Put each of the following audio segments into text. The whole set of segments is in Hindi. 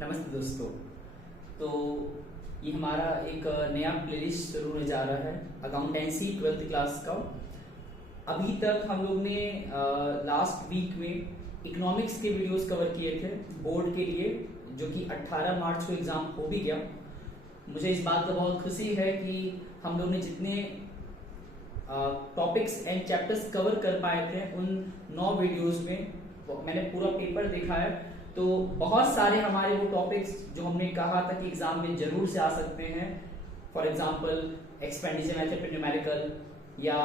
नमस्ते दोस्तों। तो ये हमारा एक नया प्लेलिस्ट शुरू होने जा रहा है अकाउंटेंसी 12th क्लास का। अभी तक हम लोग ने लास्ट वीक में इकोनॉमिक्स के वीडियोस कवर किए थे बोर्ड के लिए, जो कि 18 मार्च को एग्जाम हो भी गया। मुझे इस बात का बहुत खुशी है कि हम लोग ने जितने टॉपिक्स एंड चैप्टर्स कवर कर पाए थे उन 9 वीडियोस में मैंने पूरा पेपर देखा है। तो बहुत सारे हमारे वो टॉपिक्स जो हमने कहा था कि एग्जाम में जरूर से आ सकते हैं, फॉर एग्जांपल एक्सपेंडिचर मेथड पे न्यूमेरिकल, या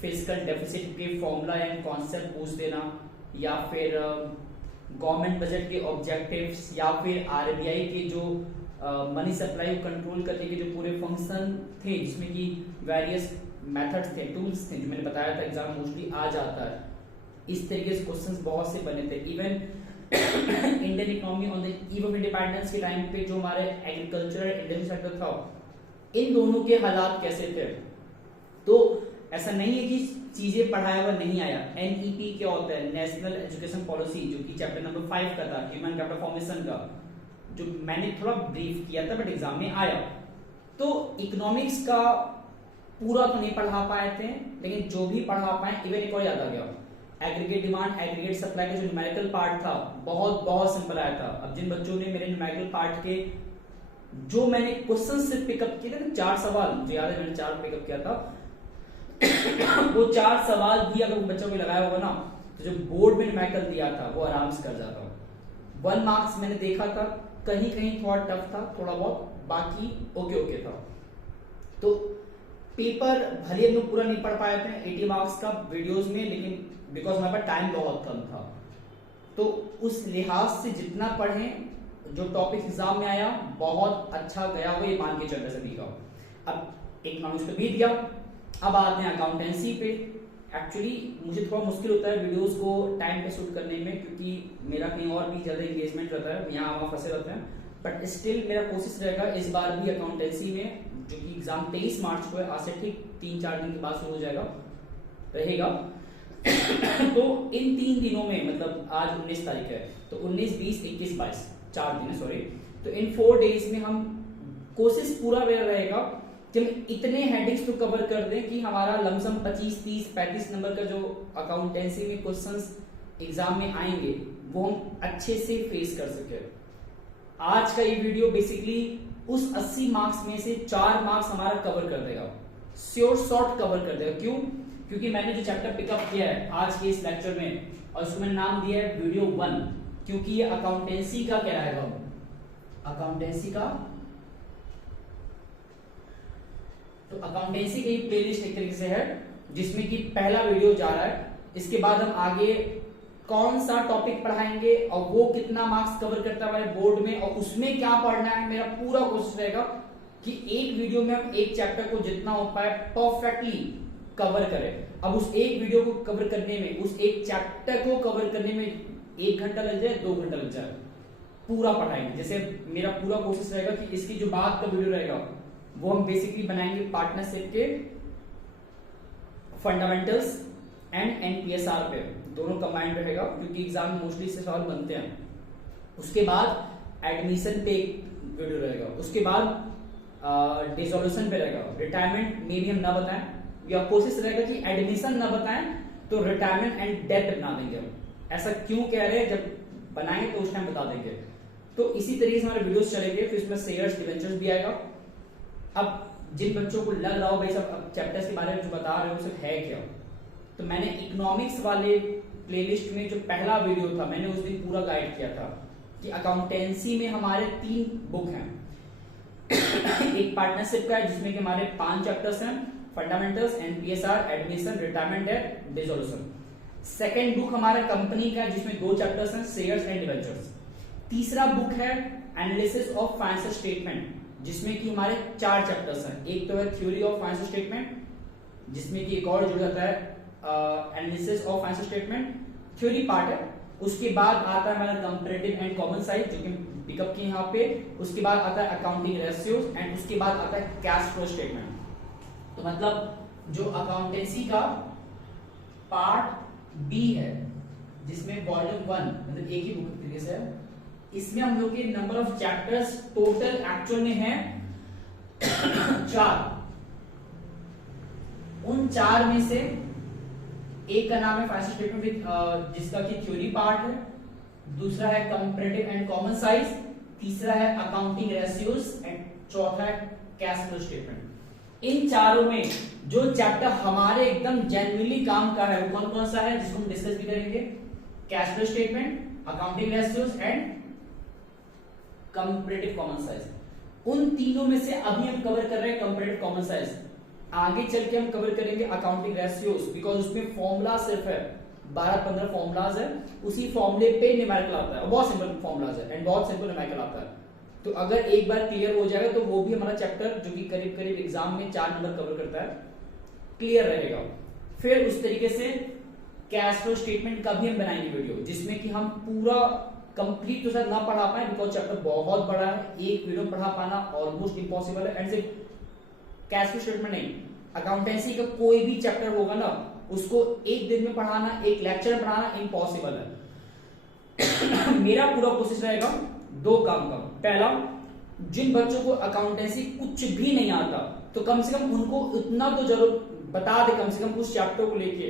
फिस्कल डेफिसिट के फॉर्मूला एंड कॉन्सेप्ट पूछ देना, या फिर गवर्नमेंट बजट के ऑब्जेक्टिव्स, या फिर आरबीआई के जो मनी सप्लाई को कंट्रोल करने के जो पूरे फंक्शन थे, जिसमें कि वेरियस मेथड्स थे, टूल्स थे, जो मैंने बताया था एग्जाम मोस्टली आ जाता है। इस तरीके से क्वेश्चंस बहुत से बने थे। Even Indian economy on the eve of independence के टाइम पे जो हमारे एग्रीकल्चरल इंडस्ट्री सेक्टर था, इन दोनों के हालात कैसे थे। तो ऐसा नहीं है कि चीजें पढ़ाया हुआ नहीं आया। एनईपी क्या होता है, नेशनल एजुकेशन पॉलिसी, जो कि चैप्टर नंबर 5 का था, ह्यूमन कैपिटल फॉर्मेशन का, जो मैंने थोड़ा ब्रीफ किया था बट एग्जाम में आया। तो इकोनॉमिक्स का पूरा तो नहीं पढ़ा पाए थे, लेकिन जो भी पढ़ा पाए, इवन एक और याद आ गया, एग्रीगेट डिमांड एग्रीगेट सप्लाई का जो न्यूमेरिकल पार्ट था बहुत सिंपल आया था। अब जिन बच्चों ने मेरे न्यूमेरिकल पार्ट के जो मैंने क्वेश्चन से पिकअप किए थे ना, 4 सवाल मुझे याद है, मैंने 4 पिकअप किया था वो 4 सवाल भी अगर बच्चों को लगाया होगा ना, तो जो बोर्ड में न्यूमेरिकल दिया था वो आराम से कर जाता। 1 मार्क्स मैंने देखा था, कहीं कहीं थोड़ा टफ था, थोड़ा बहुत, बाकी ओके था। तो पेपर भले हम लोग पूरा नहीं पढ़ पाए थे 80 मार्क्स का वीडियोस में, लेकिन बिकॉज हमारे पास टाइम बहुत कम था, तो उस लिहाज से जितना पढ़ें, जो टॉपिक एग्जाम में आया बहुत अच्छा गया हो, ये मान के चलते सभी का। अब इकोनॉमिक्स पे बीत गया, अब आते हैं अकाउंटेंसी पे। एक्चुअली मुझे थोड़ा मुश्किल होता है वीडियोस को टाइम पे शूट करने में, क्योंकि मेरा कहीं और भी ज्यादा एंगेजमेंट रहता है, यहाँ वहाँ फंसे रहते हैं। बट स्टिल मेरा कोशिश रहेगा इस बार भी अकाउंटेंसी में, जो कि एग्जाम 23 मार्च को है, आज से ठीक 3-4 दिन के बाद शुरू हो जाएगा रहेगा तो इन 3 दिनों में, मतलब आज 19 तारीख है, तो 19, 20, 21, 22 4 दिन है, सॉरी। तो इन 4 डेज में हम कोशिश पूरा मेरा रहेगा कि हम इतने हेडिंग्स तो कवर कर दें कि हमारा लमसम 25, 30, 35 नंबर का जो अकाउंटेंसी में क्वेश्चंस एग्जाम में आएंगे वो हम अच्छे से फेस कर सके। आज का ये वीडियो बेसिकली उस 80 मार्क्स में से 4 मार्क्स हमारा कवर कर देगा, श्योर शॉर्ट कवर कर देगा। क्यों? क्योंकि मैंने जो चैप्टर पिकअप किया है आज के इस लेक्चर में, और उसको मैंने नाम दिया है वीडियो 1, क्योंकि ये अकाउंटेंसी का क्या रहेगा, अकाउंटेंसी का, तो अकाउंटेंसी की प्लेलिस्ट एक तरीके से है, जिसमें कि पहला वीडियो जा रहा है। इसके बाद हम आगे कौन सा टॉपिक पढ़ाएंगे और वो कितना मार्क्स कवर करता है हमारे बोर्ड में, और उसमें क्या पढ़ना है, मेरा पूरा कोशिश रहेगा कि एक वीडियो में हम एक चैप्टर को जितना हो पाए परफेक्टली कवर करें। अब उस एक वीडियो को कवर करने में, उस एक चैप्टर को कवर करने में 1 घंटा लग जाए, 2 घंटा लग जाए, पूरा पढ़ाएंगे। जैसे मेरा पूरा कोशिश रहेगा कि इसकी जो बाद का वीडियो रहेगा वो हम बेसिकली बनाएंगे पार्टनरशिप के फंडामेंटल्स एंड एनपीएसआर पे, दोनों कंबाइंड रहेगा, क्योंकि एग्जाम में मोस्टली से सवाल बनते हैं। उसके बाद एडमिशन पे एक वीडियो रहेगा, उसके बाद डिसोल्यूशन पे रहेगा, रिटायरमेंट में भी हम ना बताएं, या कोशिश रहेगा कि एडमिशन ना बताएं तो रिटायरमेंट एंड डेट बना देंगे हम। ऐसा क्यों कह रहे हैं, जब बनाएंगे तो उस टाइम बता देंगे। तो इसी तरीके से हमारे वीडियोस चलेंगे, फिर इसमें शेयर्स डिवेंचर्स भी आएगा। अब जिन बच्चों को लग रहा हो भाई सब चैप्टर्स के बारे में जो बता रहे हो सब है क्या, तो मैंने इकोनॉमिक्स वाले प्लेलिस्ट में जो पहला वीडियो था, मैंने उस दिन पूरा गाइड किया था कि अकाउंटेंसी में हमारे 3 बुक हैं एक पार्टनरशिप का है, जिसमें कि हमारे 5 चैप्टर्स हैं, fundamentals, NPSR, admission, retirement date, dissolution. Second book हमारा कंपनी का है, जिसमें 2 चैप्टर्स हैं, शेयर्स एंड डिवेंचर्स। तीसरा बुक है एनालिसिस ऑफ फाइनेंशियल स्टेटमेंट, जिसमें कि हमारे 4 चैप्टर्स हैं। एक तो है थ्योरी ऑफ फाइनेंशियल स्टेटमेंट, जिसमें कि एक और जुड़ जाता है analysis of financial statement, theory part है। उसके बाद आता है हमारा कंपैरेटिव एंड कॉमन साइज, जो कि पिकअप की यहाँ पे। उसके बाद आता है अकाउंटिंग रेशियोज, एंड उसके बाद आता है कैश फ्लो स्टेटमेंट। तो मतलब जो अकाउंटेंसी का पार्ट बी है, जिसमें वॉल्यूम 1 मतलब एक ही बुक तरीके से है, इसमें हम लोग के number of chapters total actual में है 4। उन 4 में से एक का नाम है फाइनेंशियल स्टेटमेंट विद जिसका की थ्योरी पार्ट है, दूसरा है कंपैरेटिव एंड कॉमन साइज, तीसरा है अकाउंटिंग रेशियोज एंड चौथा है कैश फ्लो स्टेटमेंट। इन चारों में जो चैप्टर हमारे एकदम जेन्युइनली काम का है वो कौन कौन सा है जिसको हम डिस्कस भी करेंगे? Cash flow statement, accounting ratios and comparative common size. उन तीनों में से अभी हम कवर कर रहे हैं कंपैरेटिव कॉमन साइज। आगे चल के हम कवर करेंगे अकाउंटिंग रेशियोज, बिकॉज उसमें फॉर्मूला सिर्फ है 12-15 फॉर्मूलाज है, उसी फॉर्मूले पे न्यूमेरिकल आता है, बहुत सिंपल फॉर्मूलाज है एंड बहुत सिंपल न्यूमेरिकल आता है। तो अगर एक बार क्लियर हो जाएगा तो वो भी हमारा चैप्टर जो कि करीब करीब एग्जाम में 4 नंबर कवर करता है क्लियर रहेगा। फिर उस तरीके से कैश फ्लो स्टेटमेंट का भी हम बनाएंगे वीडियो, जिसमें कि हम पूरा कंप्लीट तो सर ना पढ़ा पाए बिकॉज चैप्टर बहुत बड़ा है, एक वीडियो पढ़ा पाना ऑलमोस्ट इम्पॉसिबल है। एंड सिर्फ कैश फ्लो स्टेटमेंट नहीं, अकाउंटेंसी का कोई भी चैप्टर होगा ना उसको एक दिन में पढ़ाना, एक लेक्चर में पढ़ाना इम्पॉसिबल है। मेरा पूरा कोशिश रहेगा 2 काम का। पहला, जिन बच्चों को अकाउंटेंसी कुछ भी नहीं आता तो कम से कम उनको इतना तो जरूर बता दे कम से कम उस चैप्टर को लेके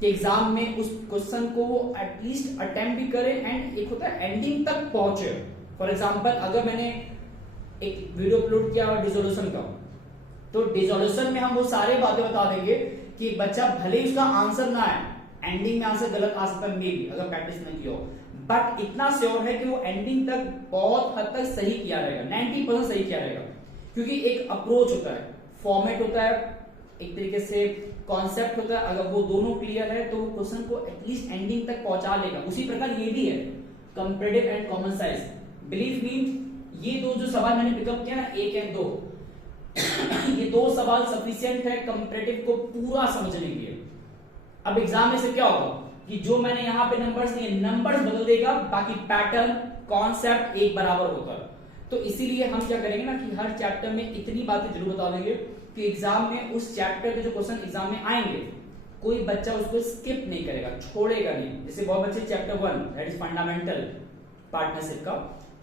कि एग्जाम में उस क्वेश्चन को वो एटलीस्ट अटेम्प्ट भी करे एंड एक होता है एंडिंग तक पहुंचे। फॉर एग्जांपल, अगर मैंने एक वीडियो अपलोड किया डिसोल्यूशन का, तो डिसोल्यूशन में हम वो सारे बातें बता देंगे कि बच्चा भले ही उसका आंसर ना आए, एंडिंग में आंसर गलत आ सकता है मे बी अगर प्रैक्टिस नहीं किया हो, बट इतना श्योर है कि वो एंडिंग तक बहुत हद तक सही किया रहेगा, 90% सही किया रहेगा। क्योंकि एक अप्रोच होता है, फॉर्मेट होता है, एक तरीके से कॉन्सेप्ट होता है, अगर वो दोनों क्लियर है तो वो क्वेश्चन को एटलीस्ट एंडिंग तक पहुंचा लेगा। उसी प्रकार ये भी है comparative and common size. Believe me, ये दो जो सवाल मैंने पिकअप किया ना 1 और 2 ये 2 सवाल सफिशिएंट है कंपैरेटिव को पूरा समझने के लिए। अब एग्जाम में से क्या होगा कि जो मैंने यहाँ पे नंबर्स दिए, नंबर्स बदल देगा, बाकी पैटर्न कॉन्सेप्ट एक बराबर होता है। तो इसीलिए हम क्या करेंगे ना कि हर चैप्टर में इतनी बातें जरूर बता देंगे कि एग्जाम में उस चैप्टर के जो क्वेश्चन एग्जाम में आएंगे कोई बच्चा उसको स्किप नहीं करेगा, छोड़ेगा नहीं। जैसे बहुत बच्चे chapter 1 that is fundamental partnership का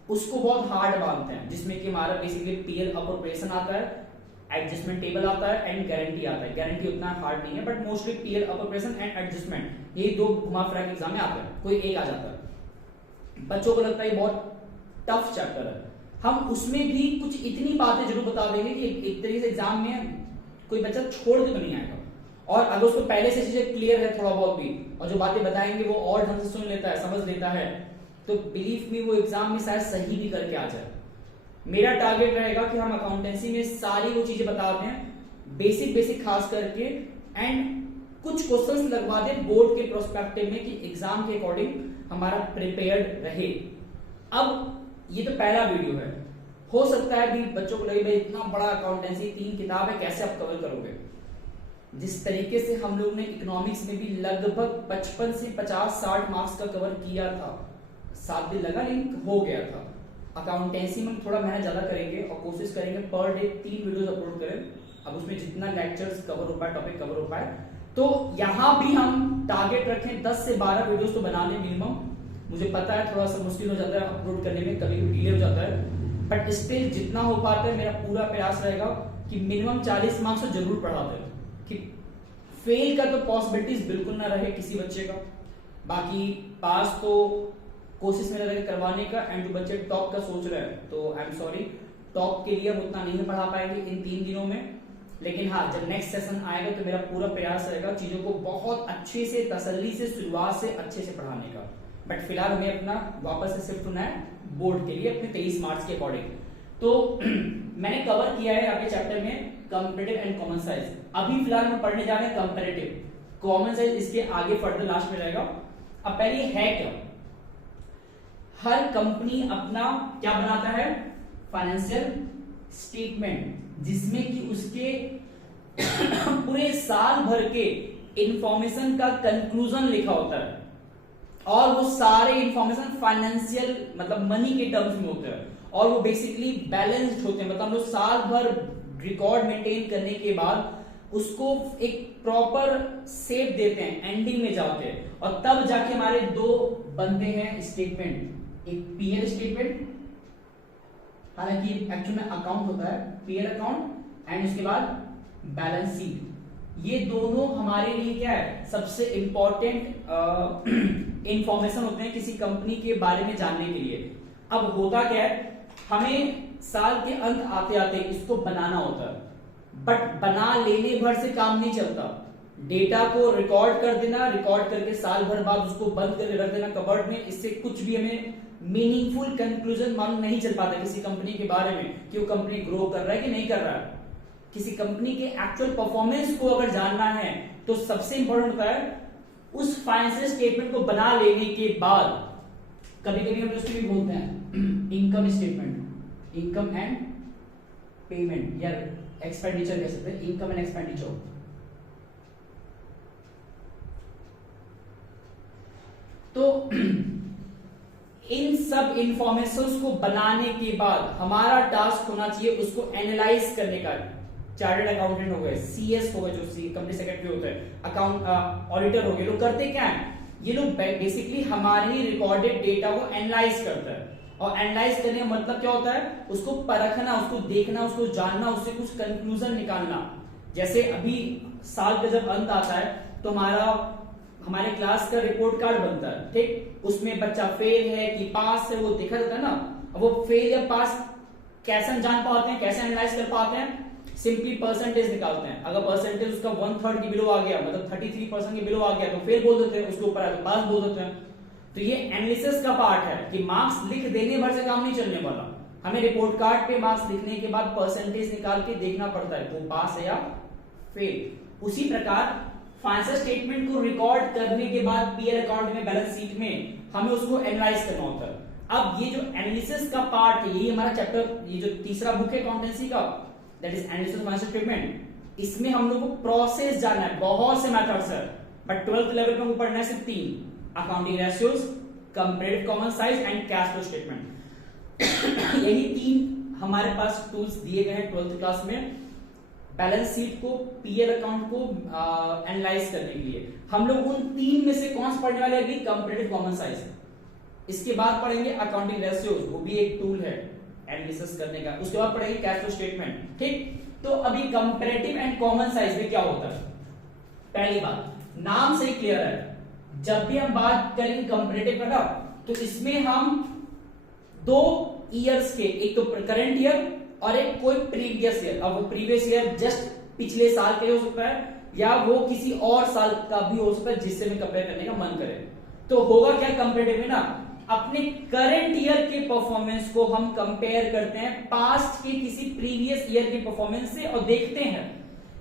उसको बहुत हार्ड मानते हैं, जिसमें कि हमारा बेसिकली पीएल अप्रोप्रिएशन आता है, एडजस्टमेंट टेबल आता है एंड गारंटी आता है। गारंटी उतना हार्ड नहीं है but mostly PL appropriation and adjustment ये 2 घुमा फिरा के एग्जाम में आते हैं, कोई एक आ जाता है। बच्चों को लगता है बहुत टफ चैप्टर है, हम उसमें भी कुछ इतनी बातें जरूर बता देंगे कि एक तरीके से एग्जाम में कोई बच्चा छोड़ के तो नहीं आएगा। और अगर उसको पहले से चीजें क्लियर है थोड़ा बहुत भी, और जो बातें बताएंगे वो और ढंग से सुन लेता है, समझ लेता है, तो बिलीव मी वो एग्जाम में शायद सही भी करके आ जाए। मेरा टारगेट रहेगा कि हम अकाउंटेंसी में सारी वो चीजें बता दें बेसिक खास करके, एंड कुछ क्वेश्चंस लगवा दें बोर्ड के प्रोस्पेक्टिव में कि एग्जाम के अकॉर्डिंग हमारा प्रिपेयर्ड रहे। अब ये तो पहला वीडियो है, हो सकता है भी बच्चों को लगे भाई इतना बड़ा अकाउंटेंसी 3 किताब है कैसे आप कवर करोगे। जिस तरीके से हम लोग ने इकोनॉमिक्स में भी लगभग 55 से 50-60 मार्क्स का कवर किया था, 7 दिन लगा लेकिन हो गया था। अकाउंटेंसी में थोड़ा मेहनत ज्यादा करेंगे और कोशिश करेंगे पर डे 3 वीडियोस अपलोड करें। अब उसमें जितना लेक्चर्स कवर हो पाए, टॉपिक कवर हो पाए, तो यहां भी हम टारगेट रखें 10 से 12 वीडियोस तो बना लें मिनिमम। मुझे पता है थोड़ा सा मुश्किल हो जाता है अपलोड करने में, कभी भी डिले हो जाता है, बट स्टिल जितना हो पाता है मेरा पूरा प्रयास रहेगा कि मिनिमम 40 मार्क्स तो जरूर पढ़ा दें, कि फेल का तो पॉसिबिलिटीज बिल्कुल ना रहे किसी बच्चे का। बाकी पास तो कोशिश में रहे करवाने का, एंड जो बच्चे टॉप का सोच रहे हैं तो आई एम सॉरी, टॉप के लिए हम उतना नहीं पढ़ा पाएंगे इन 3 दिनों में। लेकिन हाँ, जब नेक्स्ट सेशन आएगा तो मेरा पूरा प्रयास रहेगा चीजों को बहुत अच्छे से तसल्ली से शुरुआत से अच्छे से पढ़ाने का। बट फिलहाल हमें अपना वापस से शिफ्ट होना है बोर्ड के लिए अपने 23 मार्च के अकॉर्डिंग। तो मैंने कवर किया है यहाँ पे चैप्टर में कंपैरेटिव एंड कॉमन साइज। अभी फिलहाल हम पढ़ने जा रहे हैं कंपैरेटिव, कॉमन साइज इसके आगे फर्दर लास्ट में रहेगा। अब पहले है क्या, हर कंपनी अपना क्या बनाता है, फाइनेंशियल स्टेटमेंट, जिसमें कि उसके पूरे साल भर के इंफॉर्मेशन का कंक्लूजन लिखा होता है, और वो सारे इंफॉर्मेशन फाइनेंशियल मतलब मनी के टर्म्स में होते हैं, और वो बेसिकली बैलेंस्ड होते हैं। मतलब हम लोग साल भर रिकॉर्ड मेंटेन करने के बाद उसको एक प्रॉपर शेप देते हैं एंडिंग में जाके, और तब जाके हमारे 2 बनते हैं स्टेटमेंट। एक पीएल स्टेटमेंट, हालांकि एक्चुअल में अकाउंट होता है, पीएल अकाउंट एंड उसके बाद बैलेंस शीट। ये दोनों हमारे लिए क्या है, सबसे इंपॉर्टेंट इंफॉर्मेशन होते हैं किसी कंपनी के बारे में जानने के लिए। अब होता क्या है, हमें साल के अंत आते आते इसको बनाना होता है, बट बना लेने भर से काम नहीं चलता। डेटा को रिकॉर्ड कर देना, रिकॉर्ड करके साल भर बाद उसको बंद करके रख देना कबर्ड में, इससे कुछ भी हमें मीनिंगफुल कंक्लूजन मालूम नहीं चल पाता किसी कंपनी के बारे में कि वो कंपनी ग्रो कर रहा है कि नहीं कर रहा है। किसी कंपनी के एक्चुअल परफॉर्मेंस को अगर जानना है तो सबसे इंपॉर्टेंट होता है उस फाइनेंशियल स्टेटमेंट को बना लेने के बाद, कभी कभी हम उसको भी बोलते हैं income statement, income and payment या एक्सपेंडिचर कह सकते हैं, इनकम एंड एक्सपेंडिचर। तो इन सब इंफॉर्मेशन को बनाने के बाद हमारा टास्क होना चाहिए उसको एनालाइज करने का। चार्टर्ड अकाउंटेंट हो गए, सीएस हो गए जो कंपनी सेक्रेटरी होते हैं, अकाउंट ऑडिटर हो गए, लोग करते क्या है, ये लोग बेसिकली हमारे ही रिकॉर्डेड डेटा को एनालाइज करता है। और एनालाइज करने का मतलब क्या होता है, उसको परखना, उसको देखना, उसको जानना, उससे कुछ कंक्लूजन निकालना। जैसे अभी साल का जब अंत आता है तो हमारे क्लास का रिपोर्ट कार्ड बनता है, ठीक, उसमें बच्चा फेल है कि पास है वो देखा जाता है ना। अब वो फेल या पास कैसे हम जान पाते हैं, कैसे एनालाइज कर पाते हैं, सिंपली परसेंटेज निकालते हैं। अगर परसेंटेज उसका 1/3 के बिलो आ गया, मतलब 33% के बिलो आ गया तो फेल बोल देते हैं, उसके ऊपर तो पास बोल देते हैं। तो ये एनालिसिस का पार्ट है कि मार्क्स लिख देने भर से काम नहीं चलने वाला, हमें रिपोर्ट कार्ड पे मार्क्स लिखने के बाद परसेंटेज निकाल के देखना पड़ता है वो पास है या फेल। उसी प्रकार फाइनेंशियल स्टेटमेंट को रिकॉर्ड करने के बाद पीएल अकाउंट में, बैलेंस शीट में हमें उसको एनालाइज करना होता है। अब ये जो एनालिसिस का पार्ट है, ये हमारा चैप्टर, ये जो तीसरा बुक है अकाउंटेंसी का, that is analysis financial statement. इसमें हम लोग को प्रोसेस जानना है, बहुत से मेथड्स है, बट 12th लेवल पे हमको पढ़ना है सिर्फ 3, accounting ratios, comparative common size and cash flow statement. यही 3 हमारे पास टूल्स दिए गए हैं 12th क्लास में, बैलेंस शीट को, पीएल अकाउंट को एनालाइज करने के लिए। हम लोग उन 3 में से कौन सा पढ़ने वाले, अभी कंपैरेटिव कॉमन साइज। इसके बाद पढ़ेंगे अकाउंटिंग रेशियोज, वो भी एक टूल है एनालिसिस करने का। उसके बाद पढ़ेंगे कैश फ्लो स्टेटमेंट, ठीक। तो अभी कंपैरेटिव एंड कॉमन साइज में क्या होता है, पहली बात नाम से ही क्लियर है, जब भी हम बात करेंगे कंपैरेटिव का तो इसमें हम 2 ईयर्स के, एक तो करंट ईयर और एक कोई प्रीवियस ईयर। अब वो प्रीवियस ईयर जस्ट पिछले साल का हो सकता है या वो किसी और साल का भी हो सकता है जिससे हमें कंपेयर करने का मन करे। तो होगा क्या कंपैरेटिव में ना, अपने करंट ईयर के परफॉर्मेंस को हम कंपेयर करते हैं पास्ट के किसी प्रीवियस ईयर के परफॉर्मेंस से और देखते हैं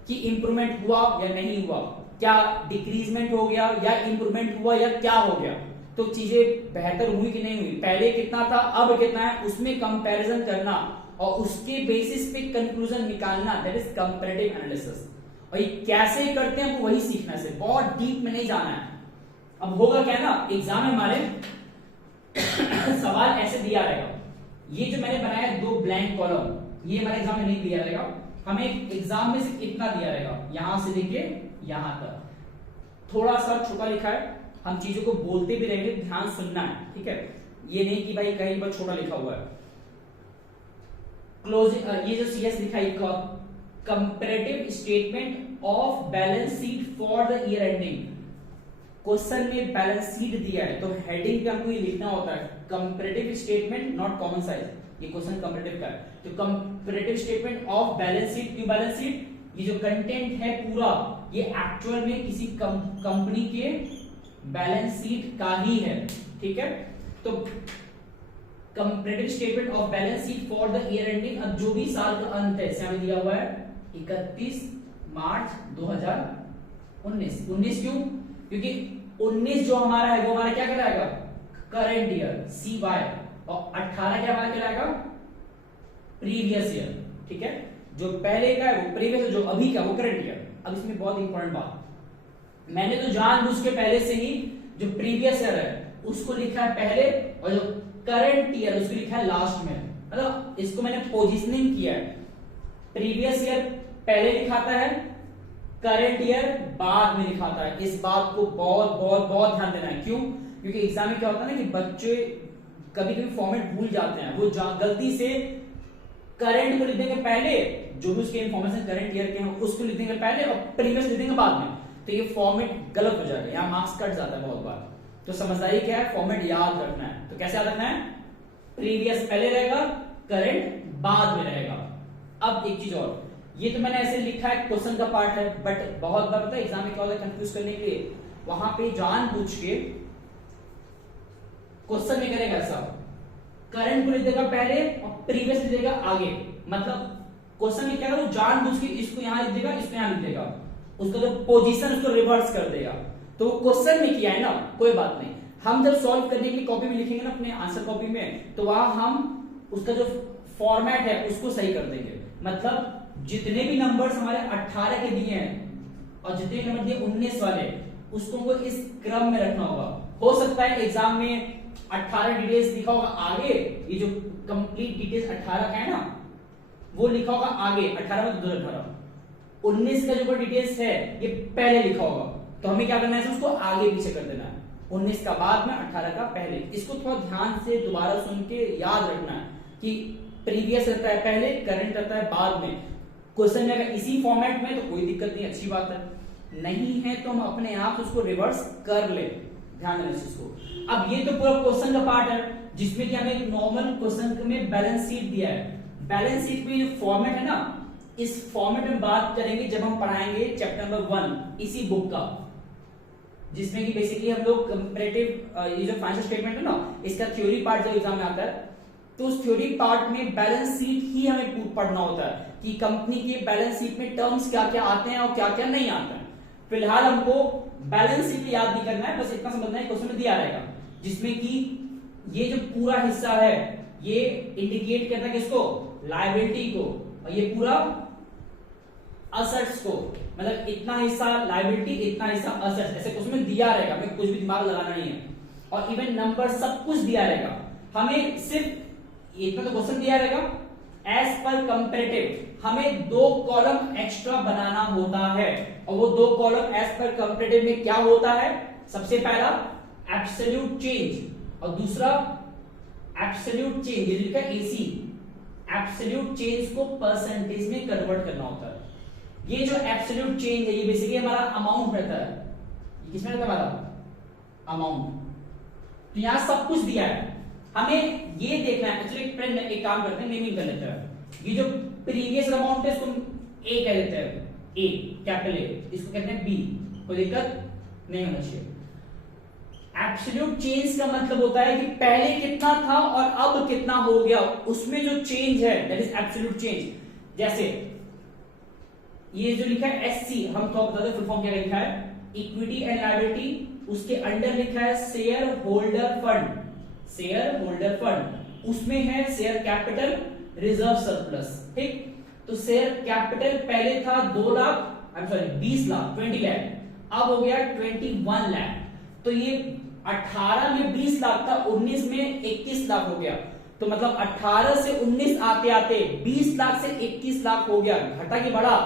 कि इंप्रूवमेंट हुआ या नहीं हुआ, क्या डिक्रीजमेंट हो गया या इंप्रूवमेंट हुआ या क्या हो गया, तो चीजें बेहतर हुई कि नहीं हुई, पहले कितना था अब कितना है, उसमें कंपैरिजन करना और उसके बेसिस पे कंक्लूजन निकालना, दैट इज कंपैरेटिव एनालिसिस। और ये कैसे करते हैं वही सीखना है, बहुत डीप में नहीं जाना है। अब होगा क्या ना, एग्जाम में हमारे सवाल ऐसे दिया रहेगा, ये जो मैंने बनाया 2 ब्लैंक कॉलम, ये हमारे एग्जाम में नहीं दिया रहेगा, हमें एग्जाम में सिर्फ इतना दिया रहेगा, यहां से लेके यहां तक थोड़ा सा छोटा लिखा है, हम चीजों को बोलते भी रहेंगे, ध्यान सुनना है, ठीक है। ये नहीं कि भाई कहीं पर छोटा लिखा हुआ है। क्लोजिंग, ये जो सीएस लिखा है, comparative statement of balance sheet for the year ending. Question में बैलेंस शीट दिया है तो हेडिंग पे हमको ये लिखना होता है comparative statement not common size, ये क्वेश्चन कंपैरेटिव का है। तो comparative statement of balance sheet, क्यों बैलेंस शीट, ये जो कंटेंट है पूरा ये एक्चुअल में किसी कंपनी के बैलेंस शीट का ही है, ठीक है। तो comparative statement of balance sheet for the year ending, अब जो भी साल का अंत है इसमें दिया हुआ है 31 मार्च 2019। 19 क्यों, क्योंकि 19 जो हमारा है वो हमारा क्या कहलाएगा, करंट ईयर CY, और 18 क्या हमारा कहलाएगा, प्रीवियस ईयर, ठीक है। जो पहले का है वो प्रीवियस, जो अभी का वो करंट ईयर। अब इसमें बहुत इंपॉर्टेंट बात, मैंने तो जानबूझ के पहले से ही जो प्रीवियस ईयर है उसको लिखा है पहले और जो करंट ईयर उसको लिखा है लास्ट में, मतलब इसको मैंने पोजीशनिंग किया है, प्रीवियस ईयर पहले लिखाता है, करंट ईयर बाद में लिखाता है। इस बात को बहुत बहुत बहुत ध्यान देना है, क्यों, क्योंकि एग्जाम में क्या होता है ना कि बच्चे कभी कभी फॉर्मेट भूल जाते हैं, वो गलती से करंट को लिख देंगे पहले, जो भी उसके इन्फॉर्मेशन करंट ईयर के हैं उसको लिख देंगे पहले और प्रीवियस लिख देंगे बाद में, तो ये फॉर्मेट गलत हो जाएगा, यहाँ मार्क्स कट जाता है बहुत बार। तो समझदारी क्या है, फॉर्मेट याद रखना है। तो कैसे याद रखना है, प्रीवियस पहले रहेगा, करंट बाद में रहेगा। अब एक चीज और, ये तो मैंने ऐसे लिखा है, क्वेश्चन का पार्ट है, बट बहुत बार पता है एग्जाम में क्या होता है, कंफ्यूज करने के लिए वहां पे जानबूझ के क्वेश्चन में करेगा ऐसा, करंट को लिख देगा पहले और प्रीवियस लिख देगा आगे। मतलब क्वेश्चन में क्या है, वो जानबूझ के इसको यहां लिख देगा, इसको यहां लिख देगा, उसका जो पोजीशन उसको रिवर्स कर देगा। तो वो क्वेश्चन में किया है ना, कोई बात नहीं, हम जब सॉल्व करने के लिए कॉपी में लिखेंगे ना अपने आंसर कॉपी में, तो वहां हम उसका जो फॉर्मेट है उसको सही कर देंगे। मतलब जितने भी नंबर्स हमारे 18 के दिए हैं और जितने नंबर दिए 19 वाले, उसको हमको इस क्रम में रखना होगा। हो सकता है एग्जाम में 18 डिटेल्स लिखा होगा आगे, ये जो कंप्लीट डिटेल्स 18 का है ना वो लिखा होगा आगे, 18 में 2018, 19 का जो डिटेल्स है ये पहले लिखा होगा, तो हमें क्या करना है, उसको आगे पीछे कर देना है, 19 का बाद में 18 का पहले। इसको थोड़ा ध्यान से दोबारा सुन के याद रखना है कि प्रीवियस रहता है पहले, करंट रहता है बाद में। क्वेश्चन में अगर इसी फॉर्मेट में तो कोई दिक्कत नहीं, अच्छी बात है, नहीं है तो हम अपने आप उसको रिवर्स कर ले, ध्यान देना इसको। अब ये तो पूरा क्वेश्चन का पार्ट है जिसमें कि हमें एक नॉर्मल क्वेश्चन में बैलेंस शीट दिया है। बैलेंस शीट में जो फॉर्मेट है ना, इस फॉर्मेट में बात करेंगे जब हम पढ़ाएंगे चैप्टर नंबर 1 इसी बुक का, जिसमें कि बेसिकली हम लोग कंपैरेटिव ये जो फाइनेंशियल स्टेटमेंट है ना, इसका थ्योरी पार्ट जब एग्जाम में आता है तो उस थ्योरी पार्ट में बैलेंस शीट ही हमें पढ़ना होता है कि कंपनी के बैलेंस शीट में टर्म्स क्या क्या आते हैं और क्या क्या नहीं आते हैं। फिलहाल हमको बैलेंस शीट याद नहीं करना है, बस इतना समझना है क्वेश्चन में दिया रहेगा, जिसमें कि ये जो पूरा हिस्सा है ये इंडिकेट करता है किसको, लायबिलिटी को, और ये पूरा असेट्स को, मतलब इतना हिस्सा लायबिलिटी, इतना हिस्सा असेट्स, ऐसे क्वेश्चन में दिया रहेगा, हमें कुछ भी दिमाग लगाना नहीं है, और इवन नंबर सब कुछ दिया रहेगा। हमें सिर्फ इतना तो क्वेश्चन दिया रहेगा, एज पर कंपैरेटिव हमें 2 कॉलम एक्स्ट्रा बनाना होता है, और वो 2 कॉलम एज पर कंपैरेटिव में क्या होता है, सबसे पहला एब्सोल्यूट चेंज और दूसरा एब्सोल्यूट चेंज, ये लिखा है एसी, एब्सोल्यूट चेंज को परसेंटेज में कन्वर्ट करना होता है। ये जो एब्सोल्यूट चेंज है ये बेसिकली हमारा अमाउंट रहता है, ये किसमें रहता है हमारा अमाउंट। तो यहां सब कुछ दिया है, हमें ये देखना है। एक्चुअली फ्रेंड एक काम करते हैं, नेमिंग कर लेते हैं। ये जो प्रीवियस अमाउंट है इसको ए कह देते हैं, ए कैपिटल ए, इसको कहते हैं बी, कोई दिक्कत नहीं होना चाहिए। एब्सोल्यूट चेंज का मतलब होता है कि पहले कितना था और अब कितना हो गया, उसमें जो चेंज है दैट इज एब्सोल्यूट चेंज। जैसे ये जो लिखा है एससी, हम तो बता दो फुल फॉर्म क्या लिखा है, इक्विटी एंड लायबिलिटी, उसके अंडर लिखा है share holder fund, share holder fund, उसमें है शेयर कैपिटल, रिजर्व सरप्लस, ठीक। तो शेयर कैपिटल पहले था 2 lakh, I am sorry 20 lakh, 20 lakh, अब हो गया 21 लाख। तो ये 18 में 20 लाख था, 19 में 21 लाख हो गया। तो मतलब 18 से 19 आते आते 20 लाख से 21 लाख हो गया, घटा कि बढ़ा?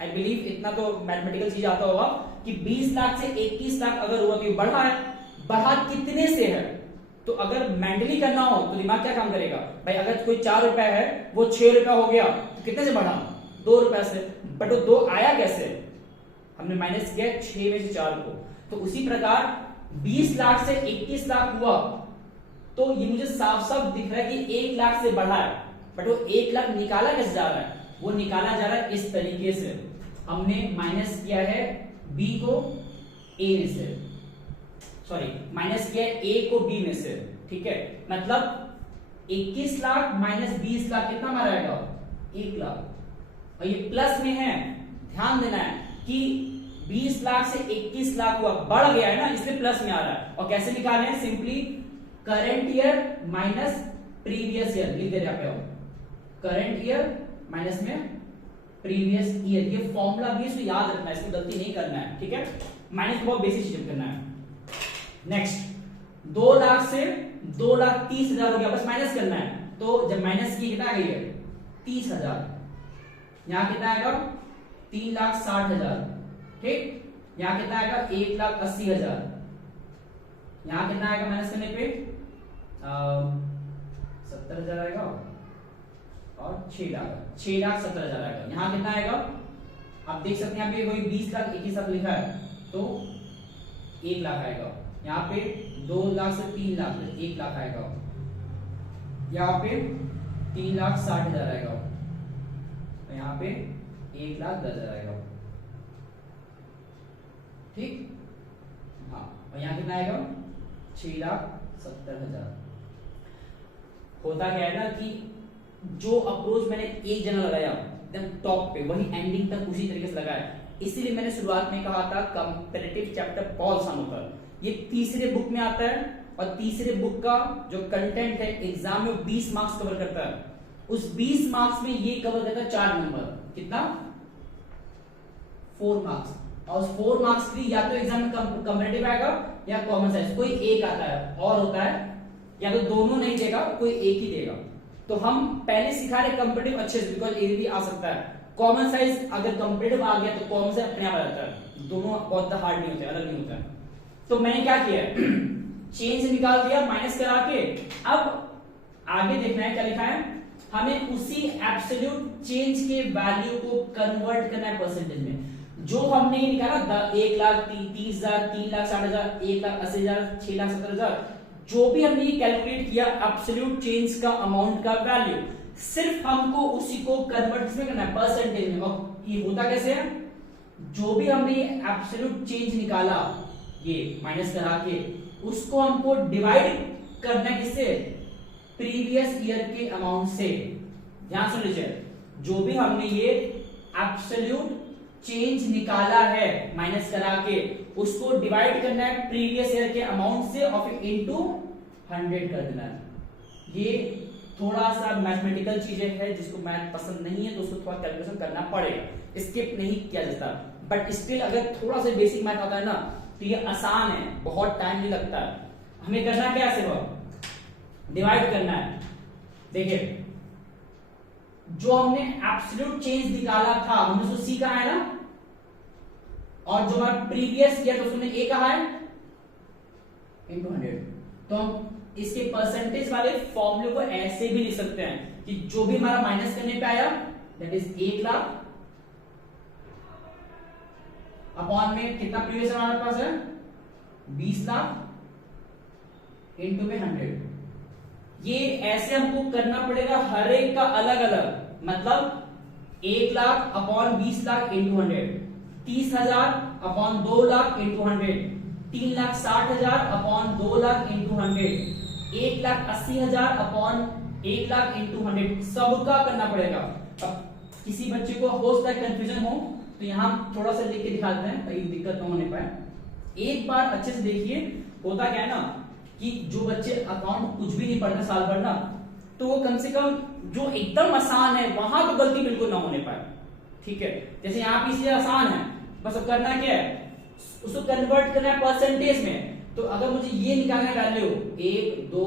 आई बिलीव इतना तो मैथमेटिकल चीज आता होगा कि 20 लाख से 21 लाख अगर हुआ तो बढ़ा है, बढ़ा कितने से है? तो अगर मैंडली करना हो तो दिमाग क्या काम करेगा भाई, अगर कोई 4 रुपए है वो 6 रुपया हो गया तो कितने से बढ़ा? 2 रुपए से। बट वो 2 आया कैसे? हमने माइनस किया 6 में से 4 को। तो उसी प्रकार 20 लाख से 21 लाख हुआ तो ये मुझे साफ साफ दिख रहा है कि 1 लाख से बढ़ा है। बट वो 1 लाख निकाला कैसे जा रहा है? वो निकाला जा रहा है इस तरीके से, हमने माइनस किया है बी को ए में से, सॉरी माइनस किया है ए को बी में से, ठीक है। मतलब 21 लाख माइनस 20 लाख कितना हमारा आएगा? 1 लाख। और ये प्लस में है, ध्यान देना है कि 20 लाख से 21 लाख हुआ, बढ़ गया है ना, इसलिए प्लस में आ रहा है। और कैसे निकाले हैं? Simply current year minus previous year लिख दे रहे हैं, करंट ईयर माइनस में प्रीवियस ईयर। ये फॉर्मूला भी इसको याद रखना है, इसमें गलती नहीं करना है, ठीक है। माइनस बहुत बेसिक चीज करना है। नेक्स्ट 2 लाख से 2,30,000 हो गया, बस माइनस करना है। तो जब माइनस की कितना आ गई है? 30,000। यहां कितना आएगा? 3,60,000, ठीक। यहां कितना आएगा? 1,80,000। यहां कितना आएगा माइनस करने पे? 70,000 आएगा और 6,70,000 आएगा। यहाँ कितना आएगा आप देख सकते हैं, यहाँ पे वही 20 लाख एक ही साथ लिखा है तो 1 लाख आएगा। यहाँ पे 2 लाख से 3 लाख 1 लाख आएगा। यहाँ पे 3,60,000 आएगा। यहाँ पे 1,10,000 आएगा। ठीक, हाँ, और यहाँ कितना आएगा 6,70,000। होता क्या है ना कि जो अप्रोच मैंने एक जना लगाया एकदम टॉप पे, वही एंडिंग तक उसी तरीके से लगाया। इसीलिए मैंने शुरुआत में कहा था कंपैरेटिव चैप्टर पॉल सामोकर, ये तीसरे बुक में आता है और तीसरे बुक का जो कंटेंट है एग्जाम में 20 मार्क्स कवर करता है। उस 20 मार्क्स में ये कवर करता है 4 नंबर, कितना 4 मार्क्स। और उस 4 मार्क्स के लिए या तो एग्जाम में कंपैरेटिव आएगा या कॉमन साइंस, कोई एक आता है और होता है, या तो दोनों नहीं देगा कोई एक ही देगा। तो हम पहले सिखा रहे कंपैरेटिव अच्छे से, बिकॉज ये भी आ सकता है। कॉमन साइंस अगर कंपैरेटिव आ गया तो कॉमन साइंस अपने आप आ जाता है, दोनों बहुत हार्ड नहीं होते, अलग नहीं होता है। तो मैंने क्या किया चेंज से निकाल दिया माइनस करा के। अब आगे देखना है क्या लिखा है, हमें उसी एब्सोल्यूट चेंज के वैल्यू को कन्वर्ट करना है परसेंटेज में। जो हमने निकाला 1,30,30,000, 3,60,000, 1,80,000, 6,70,000, जो भी हमने ये कैलकुलेट किया एब्सोल्यूट चेंज का अमाउंट का वैल्यू, सिर्फ हमको उसी को कन्वर्ट में करना है परसेंटेज में। और ये होता कैसे है, जो भी हमने एब्सोल्यूट चेंज निकाला ये माइनस करा के, उसको हमको डिवाइड करना है किससे, प्रीवियस ईयर के अमाउंट से। ध्यान सुन लीजिए, जो भी हमने ये एब्सोल्यूट चेंज निकाला है माइनस करा के, उसको डिवाइड करना है प्रीवियस ईयर के अमाउंट से और फिर इनटू 100 कर देना है। ये थोड़ा सा मैथमेटिकल चीजें है, जिसको मैथ पसंद नहीं है तो उसको थोड़ा कैलकुलेशन करना पड़ेगा, स्किप नहीं किया जाता। बट स्टिल अगर थोड़ा सा बेसिक मैथ आता है ना तो ये आसान है, बहुत टाइम नहीं लगता है। हमें करना क्या है, सिर्फ डिवाइड करना है। देखिए जो हमने एब्सोल्यूट चेंज निकाला था हमने उसको सी कहा है ना, और जो हमारा प्रीवियस ईयर तो उसने ए कहा है इनटू 100। तो हम इसके परसेंटेज वाले फॉर्मूले को ऐसे भी लिख सकते हैं कि जो भी हमारा माइनस करने पे आया दैट इज 1 लाख अपॉन में कितना प्रीवियस हमारे पास है 20 लाख इनटू में 100। ये ऐसे हमको करना पड़ेगा हर एक का अलग अलग, मतलब 1 lakh upon 20 lakh into 100, 30,000 upon 2 lakh into 100, 3,60,000 upon 2 lakh into 100, 1,80,000 upon 1 lakh into 100, सबका करना पड़ेगा। अब किसी बच्चे को हो सकता है कंफ्यूजन हो तो यहाँ थोड़ा सा लिख के दिखा देते हैं ताकि दिक्कत न होने पाए। एक बार अच्छे से देखिए, होता क्या है ना कि जो बच्चे अकाउंट कुछ भी नहीं पढ़ते साल भर ना, तो वो कम से कम जो एकदम आसान है वहां तो गलती बिल्कुल ना होने पाए। ठीक है, जैसे यहाँ पे इसलिए आसान है, बस अब करना क्या है उसको कन्वर्ट करना है परसेंटेज में। तो अगर मुझे ये निकालना वैल्यू 1 2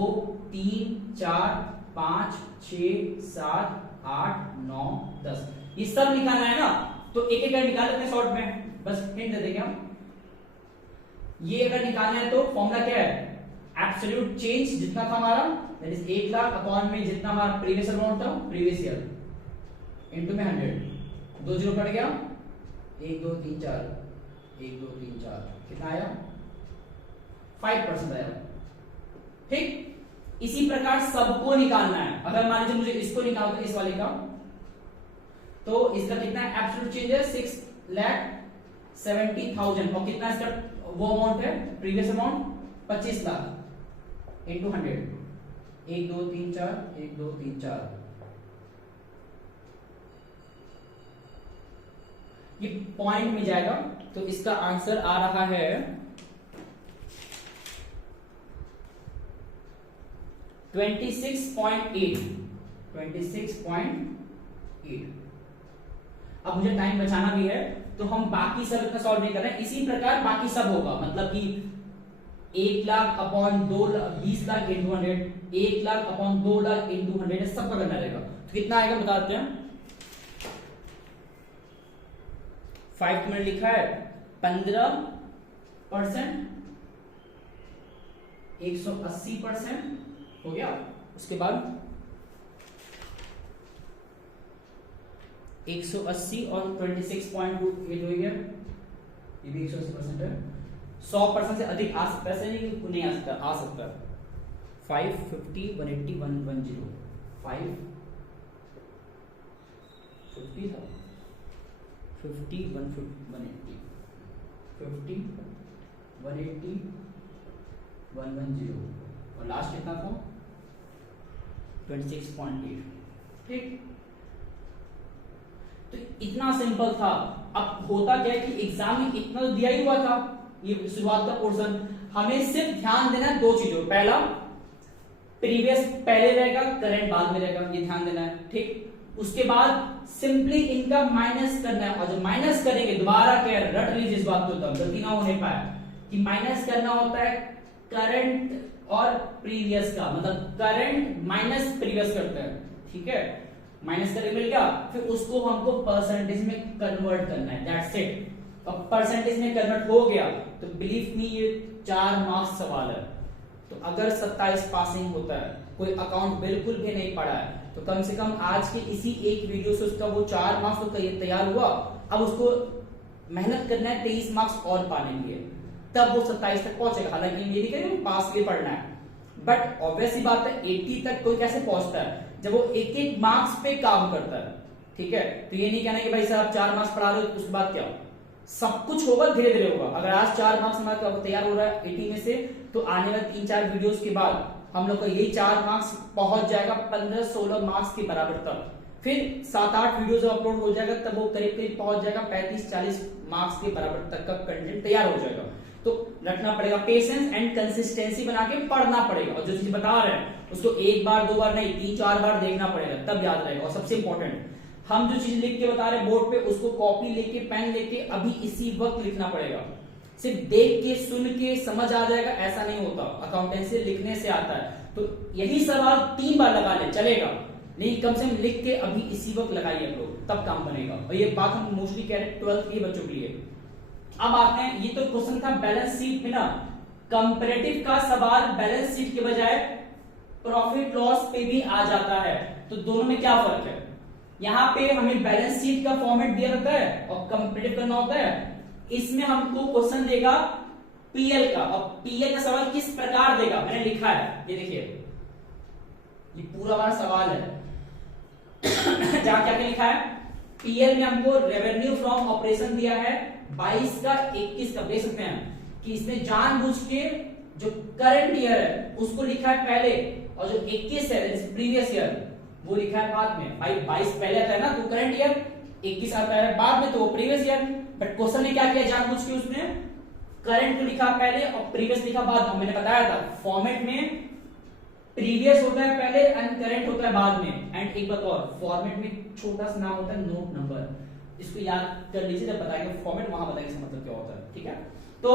3 4 5 6 7 8 9 10 ये सब निकालना है ना, तो एक एक निकाल लेते हैं शॉर्ट में, बस हिंट दे देंगे हम। ये अगर निकालना है तो फॉर्मूला क्या है, एब्सोल्यूट चेंज जितना था हमारा दैट इज 1 लाख अपॉन में जितना हमारा प्रीवियस अमाउंट था प्रीवियस ईयर इनटू में 100, 2 जीरो कट गया, 1 2 3 4 1 2 3 4 कितना आया 5% आया। ठीक, इसी प्रकार सबको निकालना है। अगर मान लीजिए मुझे इसको निकालना है इस वाले का, तो इसका कितना एब्सोल्यूट चेंज है 6,70,000 और कितना इसका वो अमाउंट है प्रीवियस अमाउंट 25 लाख इंटू 100, 1 2 3 4 1 2 3 4 ये पॉइंट में जाएगा। तो इसका आंसर आ रहा है 26.8। अब मुझे टाइम बचाना भी है तो हम बाकी सब इतना सॉल्व नहीं कर रहे हैं, इसी प्रकार बाकी सब होगा, मतलब कि 1 lakh upon 2 lakh 20 lakh into 100, 1 lakh upon 2 lakh into 100 सबका करना रहेगा। तो कितना आएगा बताते हैं। 5 में लिखा है 15%, 180%, हो गया। उसके बाद 180 और 26.8 हो गया, ये भी 180% है। 100% से अधिक आ सकता है, ऐसा नहीं कि नहीं आ सकता, आ सकता है। 5, 50, 180, 110, 5, 50 था, 50, 180, 50, 180, 110 और लास्ट कितना था 26.8। ठीक, तो इतना सिंपल था। अब होता क्या है कि एग्जाम में इतना तो दिया ही हुआ था, ये शुरुआत का पोर्शन। हमें सिर्फ ध्यान देना है दो चीजों, पहला प्रीवियस पहले रहेगा, करंट बाद में रहेगा, ये ध्यान देना है। ठीक, उसके बाद सिंपली इनका माइनस करना है, और जो माइनस करेंगे दोबारा क्या रट लीजिए इस बात को, तब गलती ना होने पाए कि माइनस करना होता है करंट और प्रीवियस का, मतलब करंट माइनस प्रीवियस करते हैं। ठीक है, माइनस करके मिल गया, फिर उसको हमको परसेंटेज में कन्वर्ट करना है, दैट्स इट। अब परसेंटेज में कन्वर्ट हो गया तो बिलीव मी ये 4 मार्क्स सवाल है। तो अगर 27 पासिंग होता है, कोई अकाउंट बिल्कुल भी नहीं पढ़ा है, तो कम से कम आज के इसी एक वीडियो से उसका वो 4 मार्क्स तो तैयार हुआ। अब उसको मेहनत करना है 23 मार्क्स और पाने के लिए, तब वो 27 तक पहुंचेगा। हालांकि ये नहीं करेंगे पास के लिए पढ़ना है, बट ऑब्वियस ही बात है 80 तक कोई कैसे पहुंचता है जब वो एक एक मार्क्स पे काम करता है। ठीक है, तो ये नहीं कहना कि भाई साहब 4 मार्क्स पढ़ा लो तो उसके बाद क्या, सब कुछ होगा धीरे धीरे होगा। अगर आज 4 मार्क्स हमारा तैयार हो रहा है 80 में से, तो आने वाले 3-4 वीडियोस के बाद हम लोग का यही 4 मार्क्स पहुंच जाएगा 15-16 मार्क्स के बराबर तक। फिर 7-8 वीडियो जब अपलोड हो जाएगा तब वो करीब करीब पहुंच जाएगा 35-40 मार्क्स के बराबर तक का कंटेंट तैयार हो जाएगा। तो रखना पड़ेगा पेशेंस एंड कंसिस्टेंसी बना के पढ़ना पड़ेगा, और जो चीज बता रहे हैं उसको 1 बार 2 बार नहीं 3-4 बार देखना पड़ेगा, तब याद रहेगा। और सबसे इंपॉर्टेंट, हम जो चीज लिख के बता रहे हैं बोर्ड पे, उसको कॉपी लेके पेन लेके अभी इसी वक्त लिखना पड़ेगा। सिर्फ देख के सुन के समझ आ जाएगा ऐसा नहीं होता, अकाउंटेंसी लिखने से आता है। तो यही सवाल 3 बार लगा ले चलेगा, नहीं कम से कम लिख के अभी इसी वक्त लगाइए आप लोग, तब काम बनेगा। और ये बात हम मोस्टली कह रहे हैं 12th के बच्चों के लिए। अब आते हैं, ये तो क्वेश्चन था बैलेंस शीट में ना, कंपैरेटिव का सवाल बैलेंस शीट के बजाय प्रॉफिट लॉस पे भी आ जाता है। तो दोनों में क्या फर्क है, यहाँ पे हमें बैलेंस शीट का फॉर्मेट दिया रहता है और कंपैरेटिव करना होता है। इसमें हमको क्वेश्चन देगा पीएल का, और पीएल का सवाल किस प्रकार देगा मैंने लिखा है, ये देखिए ये पूरा वाला सवाल है। जहां क्या क्या लिखा है, पीएल में हमको रेवेन्यू फ्रॉम ऑपरेशन दिया है 22 का 21 का, देख सकते हैं कि इसने जानबूझ के जो करंट ईयर है उसको लिखा है पहले, और जो 21 है प्रीवियस ईयर वो लिखा है बाद में। भाई 22 पहले आता है ना तो करंट ईयर, 21 आता है बाद में तो वो प्रीवियस ईयर। बट क्वेश्चन ने क्या किया, जानबूझ के उसने करंट को लिखा पहले और प्रीवियस लिखा बाद में। मैंने बताया था फॉर्मेट में प्रीवियस होता है पहले एंड करंट होता है बाद में। एंड एक बात और, फॉर्मेट में छोटा सा नाम होता है नोट नंबर, इसको याद कर लीजिए, जब बताएंगे फॉर्मेट वहां बताएंगे इसका मतलब क्या होता है। ठीक है, तो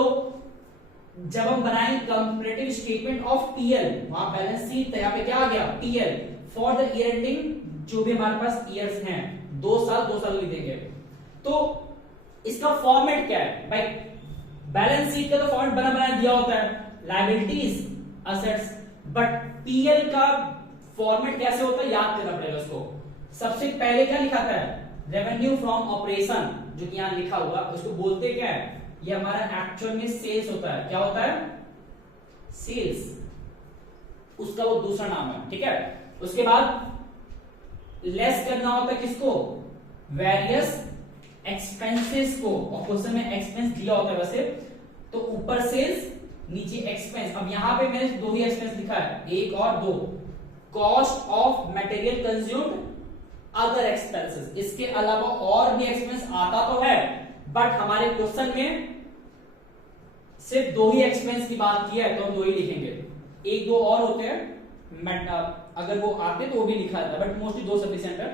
जब हम बनाएंगे कंपैरेटिव स्टेटमेंट ऑफ पीएल, वहां बैलेंस शीट यहाँ पे क्या आ गया PL for the year ending, जो भी हमारे पास ईयर्स हैं 2 साल लिख देंगे। तो इसका फॉर्मेट क्या है भाई, बैलेंस शीट का तो फॉर्मेट बना बनाया दिया होता है लायबिलिटीज असेट्स, बट पीएल का फॉर्मेट कैसे होता है याद करना पड़ेगा उसको। सबसे पहले क्या लिखा था, रेवेन्यू फ्रॉम ऑपरेशन, जो कि यहां लिखा हुआ उसको बोलते क्या है, ये हमारा एक्चुअल में सेल्स होता है। क्या होता है, सेल्स, उसका वो दूसरा नाम है। ठीक है, उसके बाद लेस करना होता है किसको, वेरियस एक्सपेंसेस को, और क्वेश्चन में एक्सपेंस दिया होता है वैसे, तो ऊपर सेल्स नीचे एक्सपेंस। अब यहां पे मैंने 2 ही एक्सपेंस लिखा है, 1 और 2, cost of material consumed other expenses. इसके अलावा और भी एक्सपेंस आता तो है, बट हमारे क्वेश्चन में सिर्फ 2 ही एक्सपेंस की बात की है तो हम 2 ही लिखेंगे। 1-2 और होते हैं अगर वो आते तो वो भी लिखा रहता है, बट मोस्टली 2 सफिशिएंट है।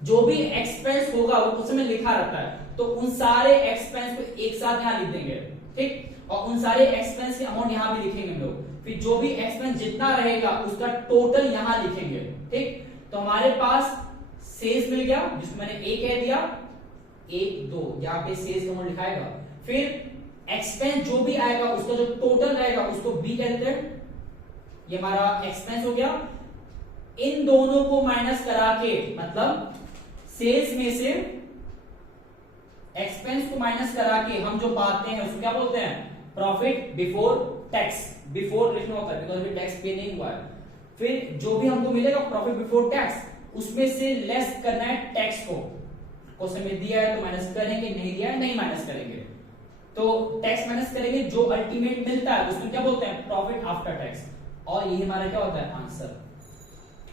जो भी एक्सपेंस होगा वो क्वेश्चन में लिखा रहता है, तो उन सारे एक्सपेंस को एक साथ यहां लिख देंगे। ठीक, और उन सारे एक्सपेंस के अमाउंट यहां भी लिखेंगे हम लोग। फिर जो भी एक्सपेंस जितना रहेगा उसका टोटल यहां लिखेंगे। ठीक, तो हमारे पास सेल्स मिल गया जिसको मैंने ए कह दिया, 1-2 यहाँ पे सेल्स का अमाउंट लिखाएगा। फिर एक्सपेंस जो भी आएगा उसका जो टोटल रहेगा उसको बी कह देते हैं, ये हमारा एक्सपेंस हो गया। इन दोनों को माइनस करा के, मतलब सेल्स में से एक्सपेंस को माइनस करा के हम जो पाते हैं उसको क्या बोलते हैं? Profit before tax. बिफोर लिखना होता है बिकॉज अभी टैक्स पे नहीं हुआ है। फिर जो भी हमको मिलेगा प्रॉफिट बिफोर टैक्स, उसमें से लेस करना है टैक्स को। क्वेश्चन में दिया है तो माइनस करेंगे, नहीं दिया है नहीं माइनस करेंगे। तो टैक्स माइनस करेंगे, जो अल्टीमेट मिलता है उसमें क्या बोलते हैं? Profit after tax. और ये हमारा क्या होता है? आंसर।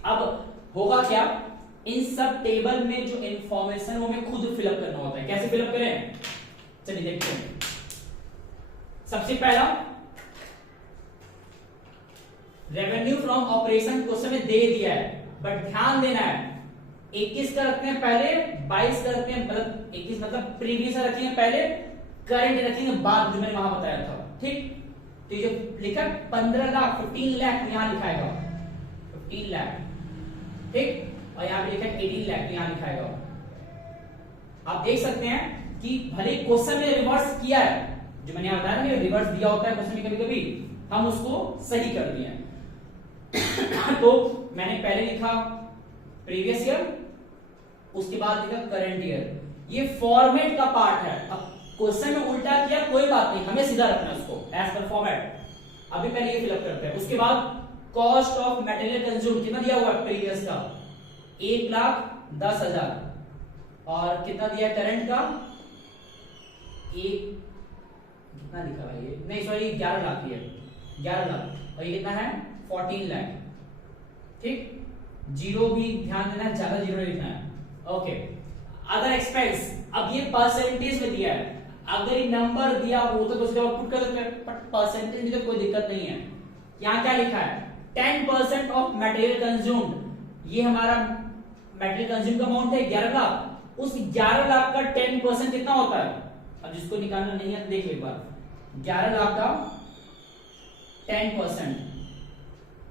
अब होगा क्या, इन सब टेबल में जो इंफॉर्मेशन वो हमें खुद फिलअप करना होता है। कैसे फिलअप करें? चलिए देखते हैं। सबसे पहला, रेवेन्यू फ्रॉम ऑपरेशन क्वेश्चन में दे दिया है, बट ध्यान देना है 21 का रखते हैं पहले, 22 का रखते हैं, मतलब 21 मतलब प्रीवियस रखेंगे पहले, करंट रखेंगे बाद, जो मैंने वहां बताया था। ठीक, तो ये लिखा 15 लाख 15 लाख यहां लिखाएगा 15 लाख, ठीक, और यहां पे लिखा 18 लाख यहां लिखाएगा। आप देख सकते हैं कि भले क्वेश्चन में रिवर्स किया है, जो मैंने यहां बताया ना कि रिवर्स दिया होता है क्वेश्चन में कभी कभी, हम उसको सही कर दिए हैं। तो मैंने पहले लिखा प्रीवियस ईयर, उसके बाद लिखा करंट ईयर। ये फॉर्मेट का पार्ट है। अब क्वेश्चन में उल्टा किया कोई बात नहीं, हमें सीधा रखना है उसको एज पर फॉर्मेट। अभी पहले ये फिलअप करते हैं। उसके बाद कॉस्ट ऑफ मटेरियल कंज्यूम कितना दिया हुआ है प्रीवियस का? 1,10,000। और कितना दिया करंट का? एक कितना लिखा है ये? नहीं सॉरी 11 लाख ही है, 11 लाख। और ये कितना है? 14 लाख। ठीक, जीरो भी ध्यान देना है, ज्यादा जीरो लिखना है। ओके, अदर एक्सपेंस, अब ये परसेंटेज में दिया है। अगर ये नंबर दिया हो तो उसके बाद पुट कर देते हैं, बट परसेंटेज में तो कोई दिक्कत नहीं है। यहां क्या लिखा है? 10% ऑफ मटेरियल कंज्यूम्ड। ये हमारा मटेरियल कंज्यूम का अमाउंट है 11 लाख। उस 11 लाख का 10% कितना होता है? अब जिसको निकालना नहीं है तो देख लो एक बार। 11 लाख का 10%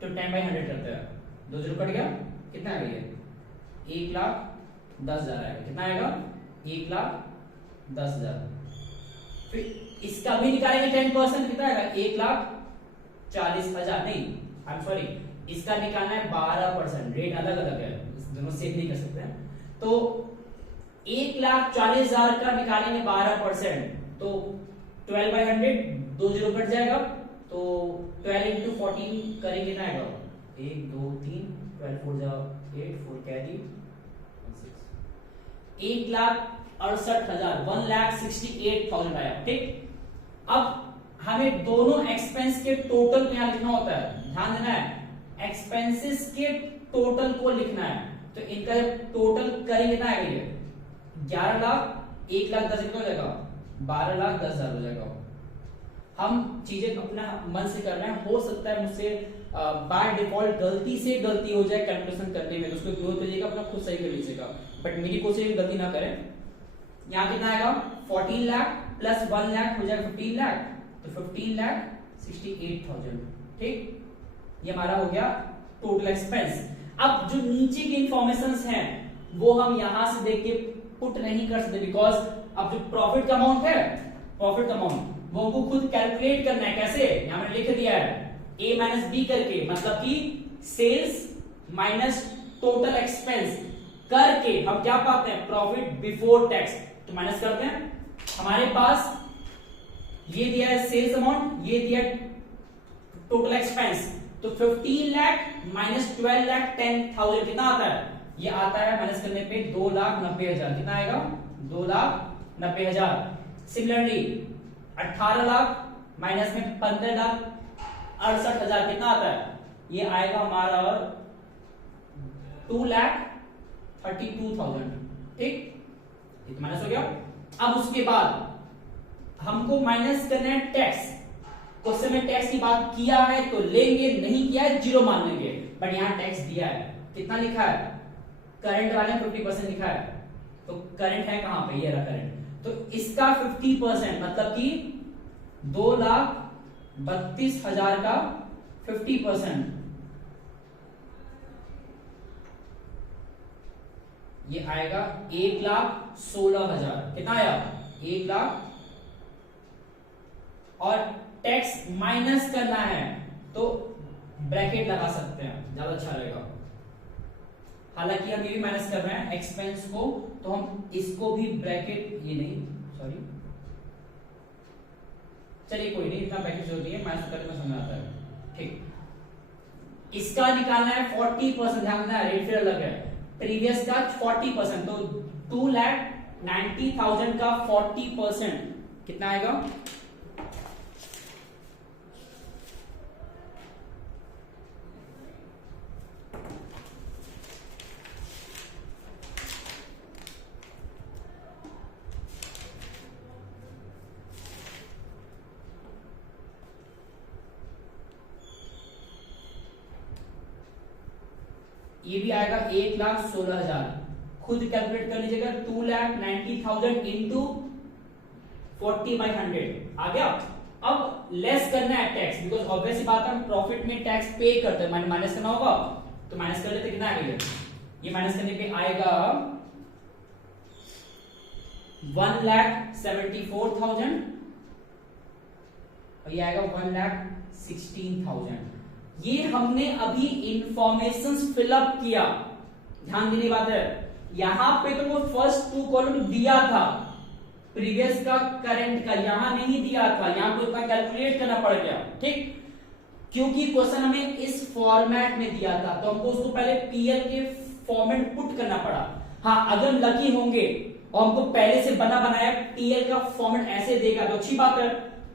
तो 10/100 करते हैं, 2 जीरो कट गया, कितना आ गया? 1,10,000 आएगा। कितना आएगा? 1,10,000। फिर इसका भी निकालेंगे 10%, कितना आएगा? 1,40,000। नहीं, आई एम सॉरी, इसका निकालना है 12%। रेट अलग अलग है, दोनों सेम नहीं कर सकते हैं। तो 1,40,000 का निकालेंगे 12%, तो 12/100, 2 जीरो कट जाएगा, तो 12 इंटू 14 करेंगे कितना आएगा? 1 2 3 12 4 जा 8 4 कैरी 1,68,000, 1,68,000 आया। ठीक, अब हमें दोनों एक्सपेंस के टोटल को यहां लिखना होता है। ध्यान देना है, एक्सपेंसेस के टोटल को लिखना है। तो इनका जब टोटल करेंगे कितना आएगा? ये 11 लाख 1,10,000 कितना हो जाएगा? 12,10,000 हो जाएगा। हम चीजें अपना मन से कर रहे हैं, हो सकता है मुझसे बाय डिफॉल्ट गलती से गलती हो जाए कैलकुलेशन करने में, तो उसको ग्रोथ करिएगा, अपना खुद सही कर लीजिएगा, बट मेरी कोशिश गलती ना करें। यहाँ कितना आएगा? 14 लाख प्लस 1 लाख हो जाएगा 15 लाख, तो 15,68,000। ठीक, ये हमारा हो गया टोटल एक्सपेंस। अब जो नीचे की इंफॉर्मेशन हैं वो हम यहां से देख के पुट नहीं कर सकते, बिकॉज अब जो प्रॉफिट का अमाउंट है, प्रॉफिट का अमाउंट वो हमको खुद कैलकुलेट करना है। कैसे? यहां मैंने लिख दिया है A माइनस बी करके, मतलब कि सेल्स माइनस टोटल एक्सपेंस करके हम क्या पाते हैं? Profit before tax. तो माइनस करते हैं, हमारे पास ये दिया है सेल्स अमाउंट, ये दिया है टोटल एक्सपेंस, तो 15 लाख माइनस 12 लाख 10,000 कितना आता है? ये आता है माइनस करने पे 2,90,000। कितना आएगा? 2,90,000। सिमिलरली 18 लाख माइनस में 15,68,000 कितना आता है? ये आएगा हमारा 2,32,000। ठीक, ये माइनस हो गया। अब उसके बाद हमको माइनस करना है टैक्स। क्वेश्चन में टैक्स की बात किया है तो लेंगे, नहीं किया है जीरो मान लेंगे, बट यहां टैक्स दिया है। कितना लिखा है? करंट वाले 50% लिखा है, तो करंट है कहां पे? ये रहा करंट। तो इसका 50% मतलब कि 2,32,000 का 50% ये आएगा 1,16,000। कितना आया? 1 लाख। और टैक्स माइनस करना है, तो ब्रैकेट लगा सकते हैं, ज्यादा अच्छा रहेगा। हालांकि हम ये भी माइनस कर रहे हैं एक्सपेंस को, तो हम इसको भी ब्रैकेट, ये नहीं सॉरी, चलिए कोई नहीं, इतना ब्रैकेट जरूरी है, माइनस करने में समझ आता है। ठीक, इसका निकालना है 40%, ध्यान देना रेट फिर अलग है, प्रीवियस का 40%, तो 2,90,000 का 40% कितना आएगा? ये भी आएगा 1,16,000, खुद कैलकुलेट कर लीजिएगा, 2,90,000 इंटू 40/100 आ गया। अब लेस करना है टैक्स, बिकॉज ऑब्वियस सी बात है, हम प्रॉफिट में टैक्स पे करते हैं, माइनस करना होगा, तो माइनस कर लेते, कितना आएगा ये माइनस करने पे आएगा 1,74,000 और ये आएगा 1,16,000। ये हमने अभी इंफॉर्मेशन फिलअप किया, ध्यान देने की बात है, यहां पे तो वो फर्स्ट 2 कॉलम दिया था, प्रीवियस का करंट का यहां नहीं दिया था, यहां को इतना कैलकुलेट करना पड़ गया। ठीक, क्योंकि क्वेश्चन हमें इस फॉर्मेट में दिया था, तो हमको उसको पहले पीएल के फॉर्मेट पुट करना पड़ा। हाँ, अगर लकी होंगे और हमको पहले से बना बनाया पीएल का फॉर्मेट ऐसे देगा तो अच्छी बात है,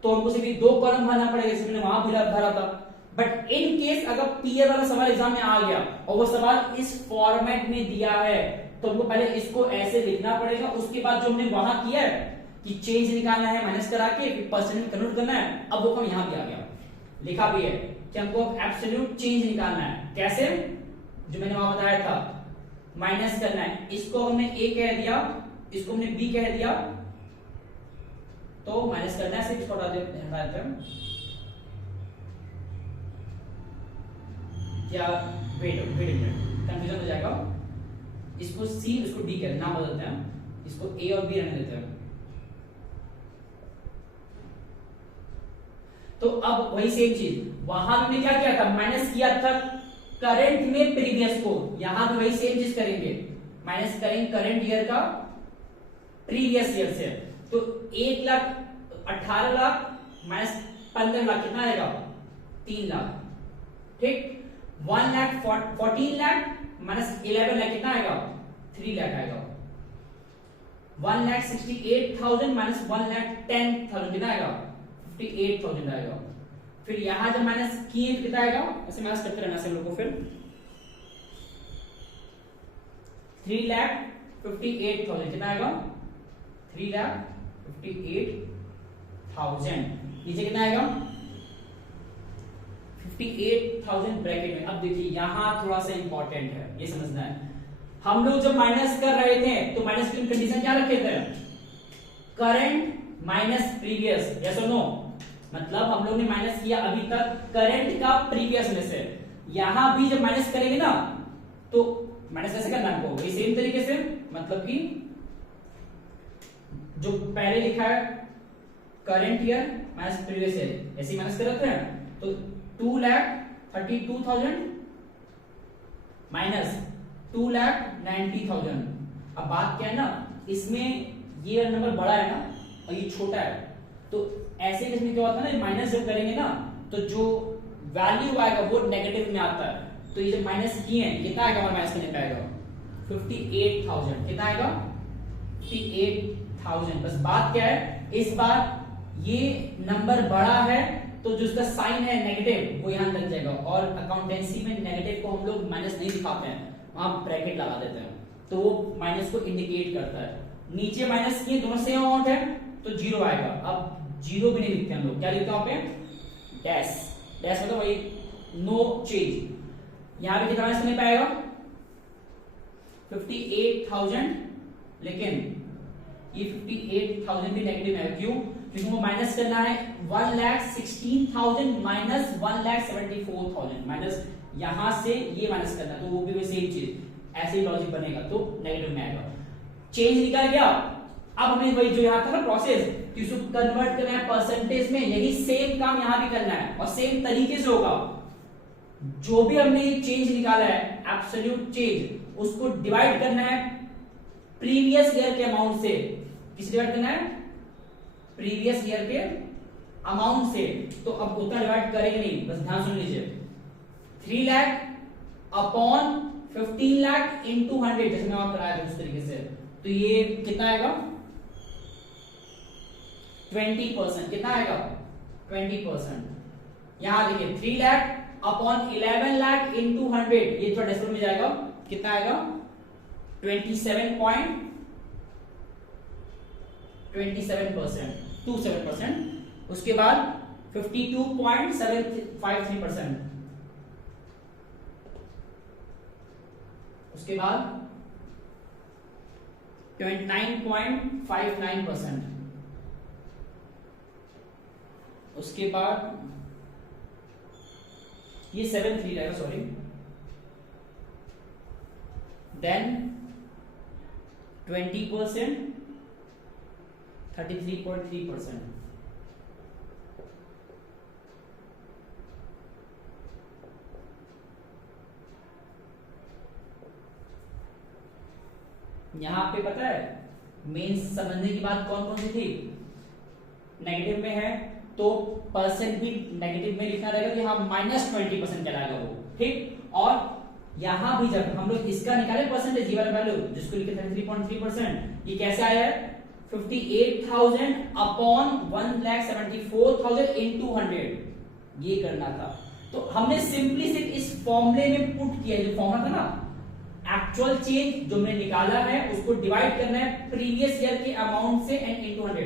तो हमको सिर्फ 2 कॉलम भरना पड़ेगा, जैसे मैंने वहां भरा था। बट इन केस अगर पीएल वाला सवाल एग्जाम में आ गया और वो सवाल इस फॉर्मेट में दिया है, तो हमको पहले इसको ऐसे लिखना पड़ेगा, उसके बाद जो हमने वहां किया है कि चेंज निकालना है माइनस करा के फिर परसेंट में कन्वर्ट करना है, अब वो काम यहां भी आ गया, लिखा भी है कि हमको एब्सोल्यूट चेंज निकालना है। कैसे? जो मैंने वहां बताया था, माइनस करना है, इसको हमने ए कह दिया, इसको हमने बी कह दिया, तो माइनस करना है, सिर्फ हटा देते हैं क्या, वेट मिनट, कंफ्यूजन हो जाएगा, इसको सी इसको डी कहते हैं, नाम बदलते हैं, इसको ए और बी रहने देते हैं। तो अब वही सेम चीज, वहां हमने क्या किया था, माइनस किया था करंट में प्रीवियस को, यहां भी वही सेम चीज करेंगे, माइनस करेंगे करंट ईयर का प्रीवियस ईयर से। तो 1,18 लाख माइनस 15 लाख कितना आएगा? 3 लाख। ठीक, 1,14 लाख माइनस 11 लाख कितना आएगा? 3 लाख आएगा। 1,68,000 माइनस 1,10,000 कितना आएगा? 58,000 आएगा। फिर यहां जब माइनस किए तो कितना आएगा? ऐसे माइनस करते रहना से हम लोग को, फिर 3,58,000 कितना आएगा? 3,58,000। नीचे कितना आएगा? 58,000 ब्रैकेट में। अब देखिए यहां थोड़ा सा इंपॉर्टेंट है, ये समझना है। हम लोग जब माइनस कर रहे थे तो माइनस की कंडीशन क्या रखे थे? करंट माइनस प्रीवियस, यस और नो? मतलब हम लोग ने माइनस किया अभी तक करंट का प्रीवियस में से, यहां भी जब माइनस करेंगे ना तो माइनस कैसे करना है हमको? वही सेम तरीके से, मतलब कि जो पहले लिखा है current year minus previous year, ऐसे माइनस कर रहे हैं। तो 2,32,000 माइनस 2,90,000। अब बात क्या है ना, इसमें ये नंबर बड़ा है ना और ये छोटा है, तो ऐसे केस में क्या होता है ना, माइनस जब करेंगे ना तो जो वैल्यू आएगा वो नेगेटिव में आता है। तो ये जब माइनस किए हैं कितना आएगा हमारे माइनस करने पे आएगा? 58,000। कितना आएगा? 58,000। बस बात क्या है, इस बार ये नंबर बड़ा है तो जो उसका साइन है नेगेटिव वो यहां लग जाएगा, और अकाउंटेंसी में नेगेटिव को हम लोग माइनस नहीं दिखाते हैं, वहां ब्रैकेट लगा देते हैं, तो वो माइनस को इंडिकेट करता है। नीचे माइनस किए, दोनों सेम अमाउंट है तो 0 आएगा। अब 0 भी नहीं लिखते हम लोग, क्या लिखते हैं वहां पे? डैश। डैश मतलब वही नो चेंज। यहां पे कितना माइनस करने पाएगा? 58,000, लेकिन ये 58,000 भी नेगेटिव है, क्यों? क्योंकि वो माइनस करना है 1,16,000 माइनस 1,74,000, माइनस यहां से ये माइनस करना है, तो वो भी सेम चीज, ऐसे ही लॉजिक बनेगा, तो नेगेटिव में आएगा। चेंज निकल गया। अब हमें वही जो यहां था ना प्रोसेस, कि उसको कन्वर्ट करना है परसेंटेज में, यही सेम काम यहां भी करना है और सेम तरीके से होगा। जो भी हमने ये चेंज निकाला है एब्सोल्यूट चेंज, उसको डिवाइड करना है प्रीवियस ईयर के अमाउंट से। किस डिवाइड करना है? प्रीवियस ईयर के अमाउंट से। तो अब उतना डिवाइड करेंगे नहीं, बस ध्यान सुन लीजिए। 3 लाख अपॉन 15 लाख इंटू 100, जैसे मैं वहां कराया था उस तरीके से। तो ये कितना आएगा? 20%। कितना आएगा? 20%। यहां देखिए 3 लाख अपॉन 11 लाख इंटू 100, ये थोड़ा डेसिमल में जाएगा, कितना आएगा? 27%। उसके बाद 52.753%। उसके बाद 29.59%। उसके बाद ये 7.3 रहेगा, सॉरी। देन 20%, 33.3%। यहां पे पता है मेन समझने की बात कौन कौन सी थी? नेगेटिव में है तो परसेंट भी नेगेटिव में लिखना रहेगा कि हाँ -20% कहलाएगा वो, ठीक। और यहां भी जब हम लोग इसका निकाले परसेंटेज, ये वाला वैल्यू जिसको लिखे 33.3%, ये कैसे आया है? 58,000 अपॉन 1,74,000 इंटू 100, ये करना था। तो हमने सिंपली सिर्फ इस फॉर्मूले में पुट किया, जो फॉर्मूला था ना एक्चुअल चेंज जो हमने निकाला है उसको डिवाइड करना है प्रीवियस ईयर के अमाउंट से एंड इंटू 100,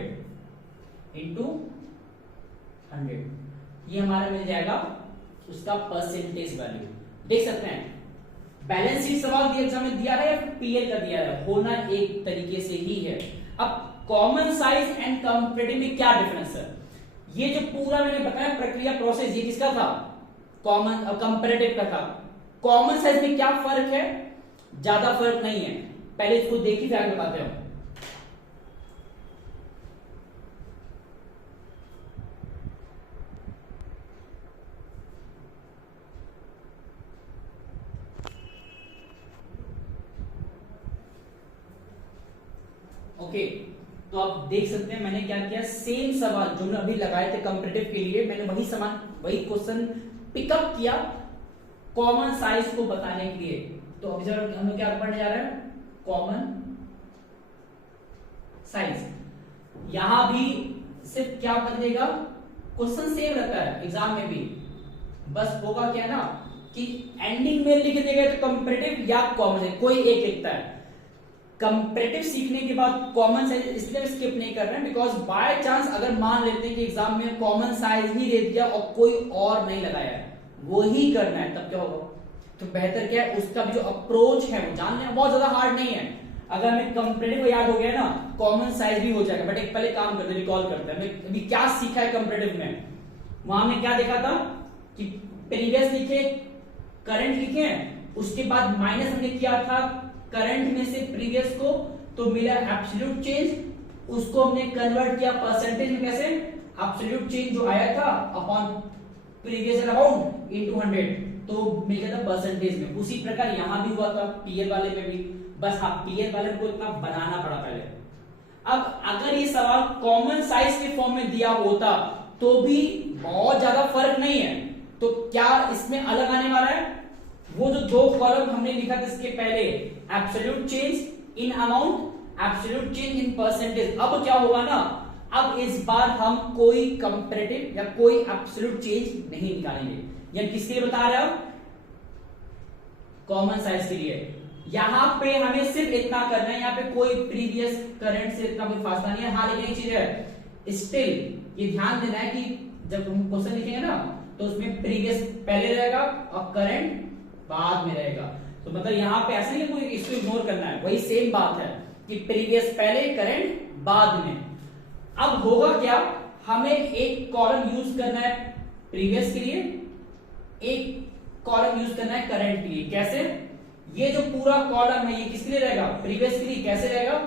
ये हमारा मिल जाएगा उसका परसेंटेज वैल्यू। देख सकते हैं बैलेंस शीट सवाल दिया एग्जाम में दिया है या फिर पीएल का दिया है, होना एक तरीके से ही है। अब कॉमन साइज एंड कंपैरेटिव में क्या डिफरेंस है? ये जो पूरा मैंने बताया प्रक्रिया प्रोसेस, ये किसका था? कॉमन कंपैरेटिव का था। कॉमन साइज में क्या फर्क है? ज्यादा फर्क नहीं है, पहले इसको देखिए फिर आगे बताते हैं। ओके, तो आप देख सकते हैं मैंने क्या किया, सेम सवाल जो मैंने अभी लगाए थे कंपैरेटिव के लिए, मैंने वही क्वेश्चन पिकअप किया कॉमन साइज को बताने के लिए। तो अभी जब हम लोग क्या पढ़ने जा रहे हैं? Common size. यहां भी सिर्फ क्या बदलेगा? क्वेश्चन सेम रहता है एग्जाम में भी, बस होगा क्या ना कि एंडिंग में लिख देगा तो कंपैरेटिव या कॉमन साइज, कोई एक लिखता है। कंपैरेटिव सीखने के बाद कॉमन साइज इसलिए स्किप नहीं कर रहे हैं बिकॉज बाय चांस अगर मान लेते हैं कि एग्जाम में कॉमन साइज ही दे दिया और कोई और नहीं लगाया है, वो ही करना है, तब क्या होगा? तो बेहतर क्या है उसका भी जो अप्रोच है वो जानना है, बहुत ज्यादा हार्ड नहीं है। अगर हमें कंपैरेटिव याद हो गया ना, कॉमन साइज भी हो जाएगा। बट एक पहले काम करते हैं, रिकॉल करते हैं हमने अभी क्या सीखा है कंपैरेटिव में। वहां हमने क्या देखा था कि प्रीवियस लिखे, करंट लिखे, उसके बाद माइनस हमने किया था करंट में से प्रीवियस को, तो मिला एब्सोल्यूट चेंज, उसको हमने कन्वर्ट किया परसेंटेज में। कैसे? एब्सोल्यूट चेंज जो आया था अपॉन प्रीवियस अमाउंट इनटू 100, तो मिल गया था परसेंटेज में। उसी प्रकार यहां भी हुआ था पीएल वाले में भी, बस हाँ पीएल वाले को इतना बनाना पड़ा पहले। अब अगर ये सवाल कॉमन साइज के फॉर्म में दिया होता तो भी बहुत ज्यादा फर्क नहीं है। तो क्या इसमें अलग आने वाला है? वो जो दो कॉलम हमने लिखा था इसके पहले, absolute change in amount, absolute change in percentage. अब क्या होगा ना, अब इस बार हम कोई कंपैरेटिव या कोई एब्सोल्यूट चेंज नहीं निकालेंगे। या किसके लिए बता रहे हो? कॉमन साइज के लिए। यहां पे हमें सिर्फ इतना करना है, यहां पे कोई प्रीवियस करंट से इतना कोई फासला नहीं है। हाँ लेकिन एक चीज है, स्टिल ये ध्यान देना है कि जब हम क्वेश्चन लिखेंगे ना तो उसमें प्रीवियस पहले रहेगा और करंट बाद में रहेगा। तो मतलब यहां पे ऐसा नहीं कोई इसको इग्नोर करना है, वही सेम बात है कि प्रीवियस पहले करंट बाद में। अब होगा क्या, हमें एक कॉलम यूज करना है प्रीवियस के लिए, एक कॉलम यूज करना है करंट के लिए। कैसे? ये जो पूरा कॉलम है ये किसके लिए रहेगा? प्रीवियस के लिए। कैसे रहेगा?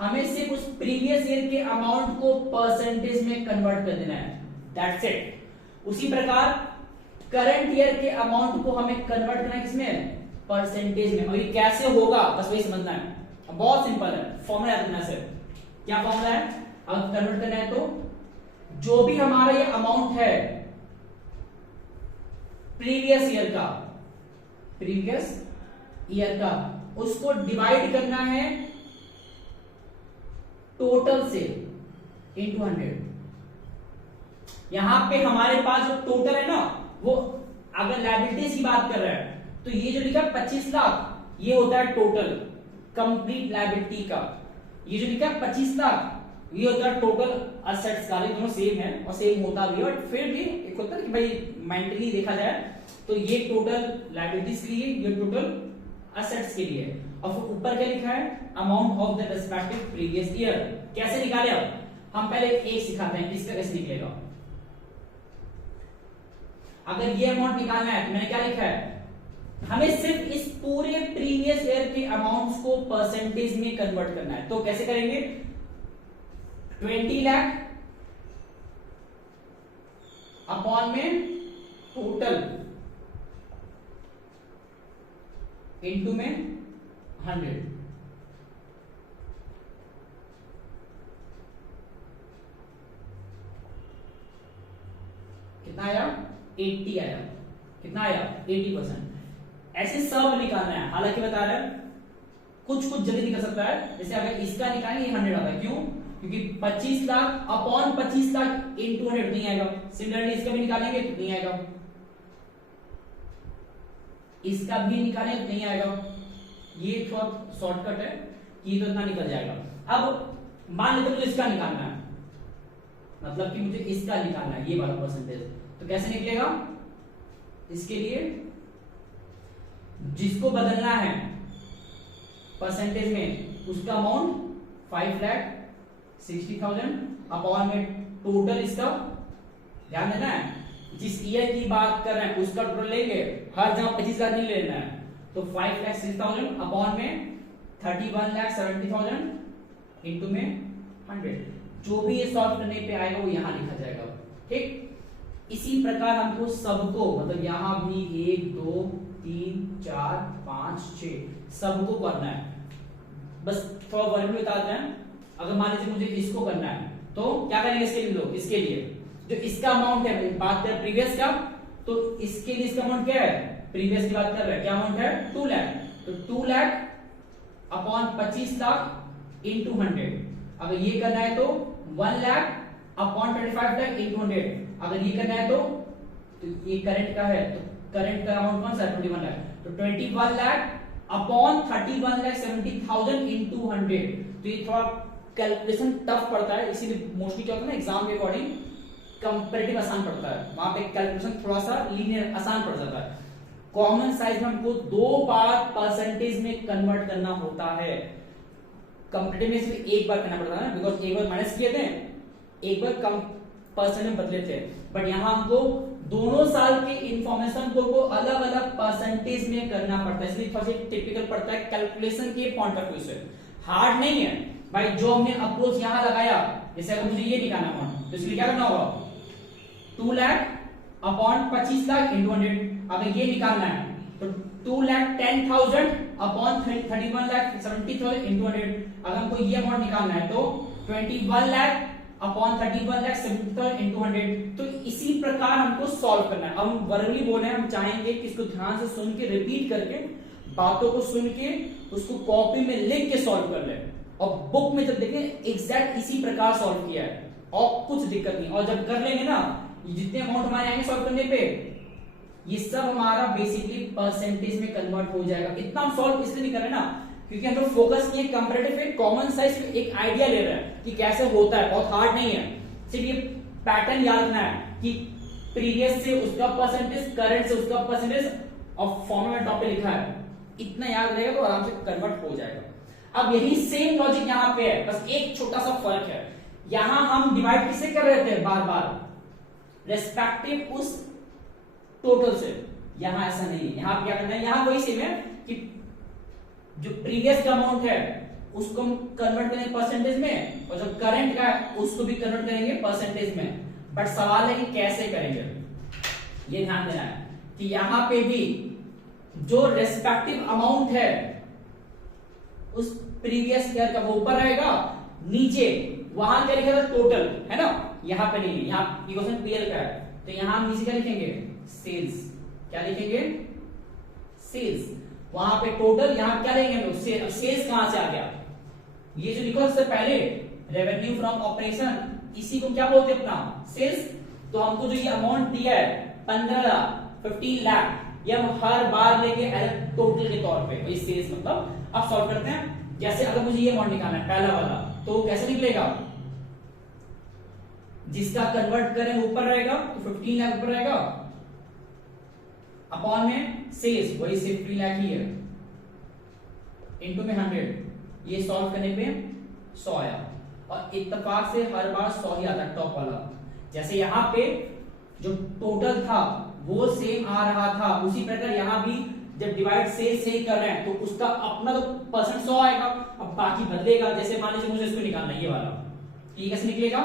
हमें सिर्फ उस प्रीवियस ईयर के अमाउंट को परसेंटेज में कन्वर्ट कर देना है, दैट्स इट। उसी प्रकार करंट ईयर के अमाउंट को हमें कन्वर्ट करना है किसमें, परसेंटेज में। और ये कैसे होगा बस वही समझना है, बहुत सिंपल है, फॉर्मूला याद रखना है सिर्फ। क्या फॉर्मूला है, अब कन्वर्ट करना है तो जो भी हमारा ये अमाउंट है प्रीवियस ईयर का उसको डिवाइड करना है टोटल से इंटू 100। यहां पे हमारे पास जो टोटल है ना, वो अगर लायबिलिटीज की बात कर रहे हैं तो ये जो लिखा 25 लाख ये होता है टोटल कंप्लीट लायबिलिटी का। ये जो लिखा 25 लाख ये होता है टोटल असेट्स का। दोनों सेम है और सेम होता भी है, और फिर भी एक होता है कि भाई मेंटली देखा जाए तो ये टोटल लायबिलिटीज के लिए, ये टोटल असेट्स के लिए। और फिर ऊपर क्या लिखा है, amount of the respective previous year. कैसे निकाले, अब हम पहले एक सिखाते हैं इसका कैसे निकलेगा। अगर ये अमाउंट निकालना है तो मैंने क्या लिखा है, हमें सिर्फ इस पूरे प्रीवियस ईयर के अमाउंट्स को परसेंटेज में कन्वर्ट करना है। तो कैसे करेंगे, 20 लाख अपॉन में टोटल इनटू में 100। कितना आया, 80 आया। कितना आया, 80%। ऐसे सब निकालना है। हालांकि बता रहे हैं कुछ जल्दी निकल सकता है, जैसे अगर इसका निकालेंगे ये 100 आता है। क्यों, क्योंकि 25 लाख अपॉन 25 लाख इंटू 100 नहीं आएगा। सिमिलरली इसका भी निकालेंगे तो नहीं आएगा, इसका भी निकालेंगे तो नहीं आएगा। ये थोड़ा शॉर्टकट है, ये तो इतना निकल जाएगा। अब मान लेते मुझे इसका निकालना है, मतलब कि मुझे इसका निकालना है ये वाला परसेंटेज, तो कैसे निकलेगा, इसके लिए जिसको बदलना है परसेंटेज में उसका अमाउंट 5,60,000 अपॉन में टोटल इसका, ध्यान देना है जिस ईयर की बात कर रहे हैं उसका टोटल लेंगे, हर जगह 25 लाख नहीं लेना है। तो 5,60,000 अपॉन में 31,70,000 इंटू में 100। जो भी ये सॉल्व करने पे आएगा वो यहां लिखा जाएगा। ठीक, इसी प्रकार हमको सबको, मतलब यहां भी 1 2 3 4 5 6 सबको करना है। बस थोड़ा वर्क में बताते हैं। अगर मान लीजिए मुझे इसको करना है तो क्या करेंगे इसके लिए, लोग इसके लिए जो इसका अमाउंट है, बात करें प्रीवियस का, तो इसके लिए इसका अमाउंट क्या है, प्रीवियस की बात कर रहे हैं, क्या अमाउंट है 2 लाख। तो 2 लाख अपॉन 25 लाख इंटू 100। अगर ये करना है तो 1 लाख अपॉन 25 लाख इंटू 100। अगर ये करना है तो ये करंट का है, तो करंट का अमाउंट कौन सा है 21 लाख। तो 21 लाख अपॉन 31,70,000 इंटू 100। तो ये थोड़ा कैलकुलेशन टफ पड़ता है, इसीलिए मोस्टली क्या होता है ना एग्जाम के अकॉर्डिंग कंपैरेटिव आसान पड़ता है, वहां पे कैलकुलेशन थोड़ा सा लीनियर आसान पड़ जाता है। कॉमन साइज में हमको 2 बार परसेंटेज में कन्वर्ट करना होता है, कंपैरेटिव में सिर्फ एक बार करना पड़ता है, बिकॉज एक बार माइनस किए थे, एक बार कम परसेंट में बदले थे। बट यहां हमको दोनों साल के इंफॉर्मेशन को अलग अलग परसेंटेज में करना पड़ता है, इसलिए थोड़ा सा टिपिकल पड़ता है कैलकुलेशन के पॉइंट ऑफ व्यू से। हार्ड नहीं है भाई, जो हमने अप्रोच यहां लगाया, जैसे अगर मुझे ये निकालना हो तो इसलिए क्या करना होगा 2 लाख अपॉन 25 लाख इंटू 100। अगर ये निकालना है तो 2,10,000 अपॉन 31,70,000 इंटू 100। अगर हमको ये अमाउंट निकालना है तो 21 लाख अपॉन 31,70,000 इंटू 100। तो इसी प्रकार हमको सॉल्व करना है। अब हम वर्बली बोल रहे हैं, हम चाहेंगे कि इसको ध्यान से सुन के रिपीट करके बातों को सुन के उसको कॉपी में लिख के सॉल्व कर ले, और बुक में जब देखें एग्जैक्ट इसी प्रकार सॉल्व किया है और कुछ दिक्कत नहीं। और जब कर लेंगे ना, जितने अमाउंट हमारे आएंगे सॉल्व करने पे, ये सब हमारा बेसिकली परसेंटेज में कन्वर्ट हो जाएगा। इतना हम सॉल्व इसलिए नहीं कर रहे ना, क्योंकि हम लोग फोकस किए कंपैरेटिव पे, कॉमन साइज पे एक आइडिया ले रहे हैं कि कैसे होता है, बहुत हार्ड नहीं है। सिर्फ ये पैटर्न याद रखना है कि प्रीवियस से उसका परसेंटेज, करंट से उसका परसेंटेज, और फॉर्मूला में टॉप पे लिखा है, इतना याद रहेगा तो आराम से कन्वर्ट हो जाएगा। अब यही सेम लॉजिक यहां पे है, बस एक छोटा सा फर्क है। यहां हम डिवाइड किससे कर रहे थे, बार बार रेस्पेक्टिव उस टोटल से, यहां ऐसा नहीं है। यहां क्या करना है, यहां वही सेम है कि जो प्रीवियस का अमाउंट है उसको हम कन्वर्ट करेंगे परसेंटेज में, और जो करंट का है उसको भी कन्वर्ट करेंगे परसेंटेज में। बट सवाल है कि कैसे करेंगे, ये ध्यान देना है। कि यहां पे भी जो रेस्पेक्टिव अमाउंट है उस प्रीवियस ईयर का वो ऊपर रहेगा, नीचे वहां क्या लिखा था टोटल, है ना, यहां पे नहीं है, यहां ये क्वेश्चन पीएल का है, तो यहां हम नीचे क्या लिखेंगे सेल्स, क्या लिखेंगे सेल्स, वहां पे टोटल, यहां क्या लेंगे हम लोग सेल्स कहां से आ गया, ये जो लिखो सबसे पहले रेवेन्यू फ्रॉम ऑपरेशन, इसी को क्या बोलते हैं अपना सेल्स। तो हमको जो ये अमाउंट दिया है 15 लाख, ये हम हर बार लेके टोटल के तौर पे ये सेल्स मतलब। अब सॉल्व करते हैं, जैसे अगर मुझे ये अमाउंट निकालना है पहला वाला, तो कैसे निकलेगा, जिसका कन्वर्ट करें ऊपर रहेगा तो 15 लाख ऊपर रहेगा, अपॉन में सेल्स वही 15 लाख ही है, इनटू में 100, ये सॉल्व करने पे 100 आया, और इत्तेफाक से हर बार 100 ही आता है टॉप वाला। जैसे यहाँ पे जो टोटल था वो सेम आ रहा था, उसी प्रकार यहाँ भी जब डिवाइड से ही कर रहे हैं तो उसका अपना तो परसेंट 100 आएगा, अब बाकी बदलेगा। जैसे मान लीजिए मुझे इसको निकालना है ये वाला, ये कैसे निकलेगा,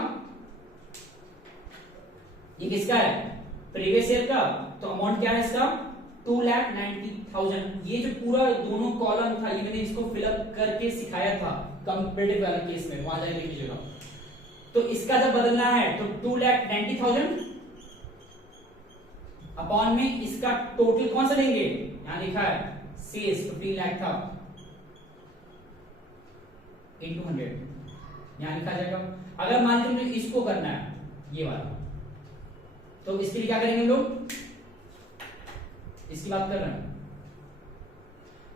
ये किसका है प्रीवियस ईयर का, तो अमाउंट क्या है इसका 2,90,000। ये जो पूरा दोनों कॉलम था ये मैंने इसको फिलअप करके सिखाया था कंपैरेटिव वाले केस में, वहां जाके देख लीजिएगा। तो इसका जब बदलना है तो 2,90,000 अपॉन में इसका टोटल कौन सा लेंगे, यहां लिखा है सेल्स 15 लाख था, इनटू 100 यहां लिखा जाएगा। अगर मान लीजिए मुझे इसको करना है ये वाला, तो इसके लिए क्या करेंगे हम लोग, इसकी बात कर रहे हैं,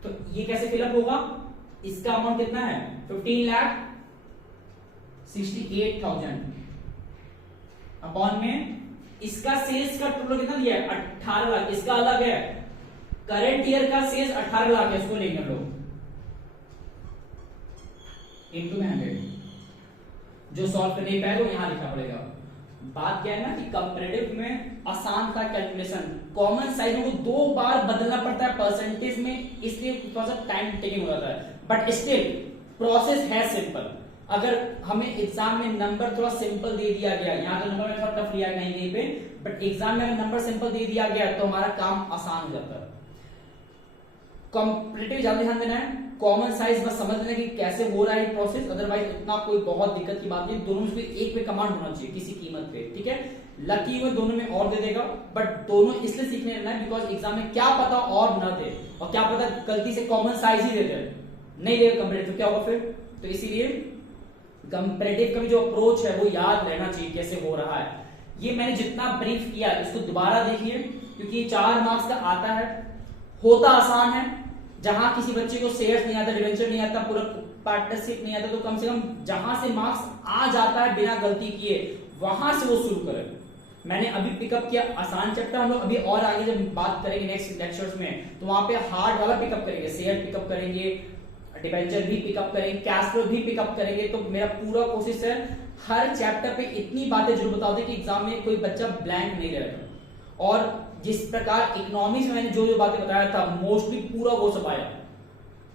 तो ये कैसे फिलअप होगा, इसका अमाउंट कितना है 15,68,000 अपॉन में इसका सेल्स का टोटल कितना दिया है 18 लाख, इसका अलग है, करंट ईयर का सेल्स 18 लाख है, इसको लेंगे हम लोग इनटू में 100। जो सॉल्व करने पाए तो यहां लिखा पड़ेगा। बात क्या है ना कि कंपैरेटिव में आसान था कैलकुलेशन, कॉमन साइज को 2 बार बदलना पड़ता है परसेंटेज में, इसलिए थोड़ा सा टाइम टेकिंग हो जाता है, बट स्टिल प्रोसेस है सिंपल। अगर हमें एग्जाम में नंबर थोड़ा सिंपल दे दिया गया, यहाँ तो नंबर में थोड़ा टफ लिया कहीं कहीं पे, बट एग्जाम में नंबर सिंपल दे दिया गया तो हमारा काम आसान हो जाता है। कॉम्पिटिटिव ज्यादा ध्यान देना है, कॉमन साइज बस समझ लेना कि कैसे हो रहा है प्रोसेस, अदरवाइज उतना कोई बहुत दिक्कत की बात नहीं, दोनों में एक पे कमांड होना चाहिए किसी कीमत पे, ठीक है। लकी में दोनों में और दे देगा, बट दोनों इसलिए सीखने लेना है बिकॉज एग्जाम में क्या पता और ना दे, और क्या पता गलती से कॉमन साइज ही दे दे, नहीं देगा कंपैरेटिव, क्या होगा फिर। तो इसीलिए कंपैरेटिव का भी जो अप्रोच है वो याद रहना चाहिए कैसे हो रहा है। ये मैंने जितना ब्रीफ किया इसको दोबारा देखिए, क्योंकि ये 4 मार्क्स का आता है, होता आसान है। जहां किसी बच्चे को शेयर्स नहीं आता, डिवेंचर नहीं आता, पूरा पार्टनरशिप नहीं आता, तो कम से कम जहां से मार्क्स आ जाता है बिना गलती किए वहां से वो शुरू करें। मैंने अभी पिकअप किया आसान चैप्टर, हम लोग अभी और आगे जब बात करेंगे नेक्स्ट लेक्चर्स में तो वहां पे हार्ड वाला पिकअप करेंगे, शेयर पिकअप करेंगे, डिवेंचर भी पिकअप करेंगे, कैश फ्लो भी पिकअप करेंगे। तो मेरा पूरा कोशिश है हर चैप्टर पे इतनी बातें जरूर बता दें कि एग्जाम में कोई बच्चा ब्लैंक नहीं रहेगा। और जिस प्रकार इकोनॉमिक्स में मैंने जो जो बातें बताया था मोस्टली पूरा वो सब आया।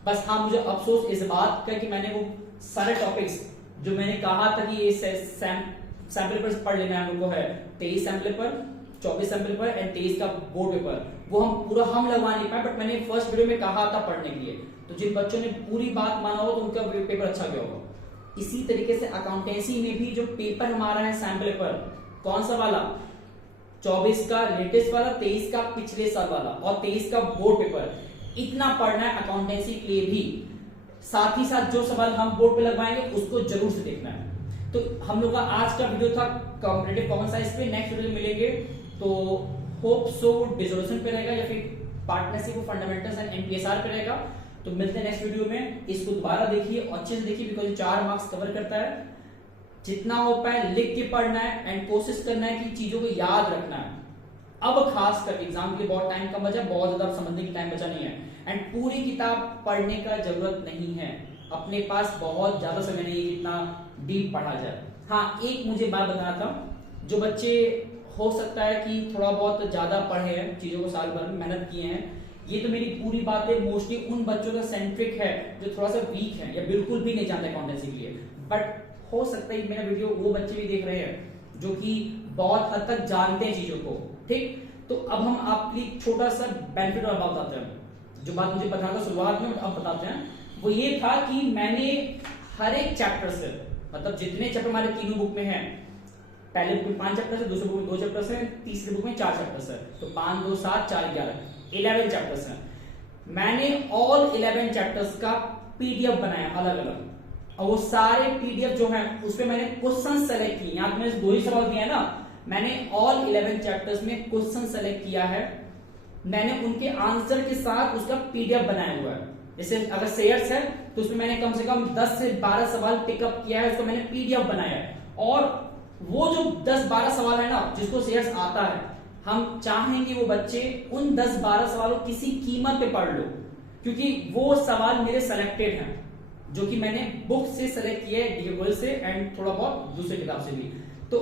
बस हाँ मुझे अफसोस इस बात का कि मैंने वो सारे टॉपिक्स जो मैंने कहा था कि ये सैंपल पेपर पढ़ लेना है हम लोग को है 23 sample paper, 24 sample paper and 23 का बोर्ड पेपर, वो हम पूरा लगवा नहीं पाए, बट मैंने फर्स्ट वीडियो में कहा था पढ़ने के लिए। तो जिन बच्चों ने पूरी बात माना हो तो उनका पेपर अच्छा गया होगा। इसी तरीके से अकाउंटेंसी में भी जो पेपर हमारा है सैंपल पेपर, कौन सा वाला 24 का लेटेस्ट वाला, 23 का पिछले साल वाला और 23 का बोर्ड पेपर, इतना पढ़ना है अकाउंटेंसी के लिए भी। साथ ही साथ जो सवाल हम बोर्ड पे लगवाएंगे उसको जरूर से देखना है। तो हम लोग का आज का वीडियो था कॉम्पिटिटिव कॉमन साइंस पे, नेक्स्ट वीडियो में मिलेंगे तो होप सो डिसोल्यूशन पे रहेगा या फिर पार्टनरशिप फंडामेंटल्स एंड एनपीएसआर पे रहेगा। तो मिलते हैं नेक्स्ट वीडियो में, इसको दोबारा देखिए और अच्छे से देखिए बिकॉज 4 मार्क्स कवर करता है। जितना हो पाए लिख के पढ़ना है एंड कोशिश करना है कि चीजों को याद रखना है। अब खास कर एग्जाम के लिए बहुत टाइम कम बचा, बहुत ज्यादा समझने की टाइम बचा नहीं है एंड पूरी किताब पढ़ने का जरूरत नहीं है, अपने पास बहुत ज्यादा समय नहीं है इतना डीप पढ़ा जाए। हाँ एक मुझे बात बताना था, जो बच्चे हो सकता है कि थोड़ा बहुत ज्यादा पढ़े हैं, चीजों को साल भर में मेहनत किए हैं, ये तो मेरी पूरी बातें मोस्टली उन बच्चों का सेंट्रिक है जो थोड़ा सा वीक है या बिल्कुल भी नहीं जानते अकाउंटेंसी के लिए। बट हो सकता है मेरा वीडियो वो बच्चे भी देख रहे हैं जो कि बहुत हद तक जानते हैं चीजों को, ठीक। तो अब हम आपके लिए छोटा सा बेनिफिट और बात बताते हैं। जो बात मुझे पता था शुरुआत में, अब बताते हैं। वो ये था कि मैंने हर एक चैप्टर से, मतलब जितने चैप्टर हमारे तीनों बुक में हैं, पहले बुक में 5 चैप्टर है, दूसरे बुक में 2 चैप्टर है, तीसरे बुक में 4 चैप्टर है, तो 5 2 7 4 11 चैप्टर्स हैं। मैंने ऑल 11 चैप्टर्स का पीडीएफ बनाया अलग अलग, और वो सारे पीडीएफ जो हैं उसमें मैंने क्वेश्चन सेलेक्ट किए। यहाँ मैंने 2 ही सवाल दिए हैं ना, मैंने ऑल 11 चैप्टर्स में क्वेश्चन सेलेक्ट किया है, मैंने उनके आंसर के साथ उसका पीडीएफ बनाया हुआ है। जैसे अगर शेयर्स है तो उसमें मैंने कम से कम 10 से 12 सवाल पिकअप किया है, उसको मैंने पीडीएफ बनाया है। और वो जो 10-12 सवाल है ना, जिसको शेयर्स आता है, हम चाहेंगे वो बच्चे उन 10-12 सवालों किसी कीमत पे पढ़ लो, क्योंकि वो सवाल मेरे सेलेक्टेड हैं, जो कि मैंने बुक से सेलेक्ट किए गूगल से एंड थोड़ा बहुत दूसरी किताब से भी। तो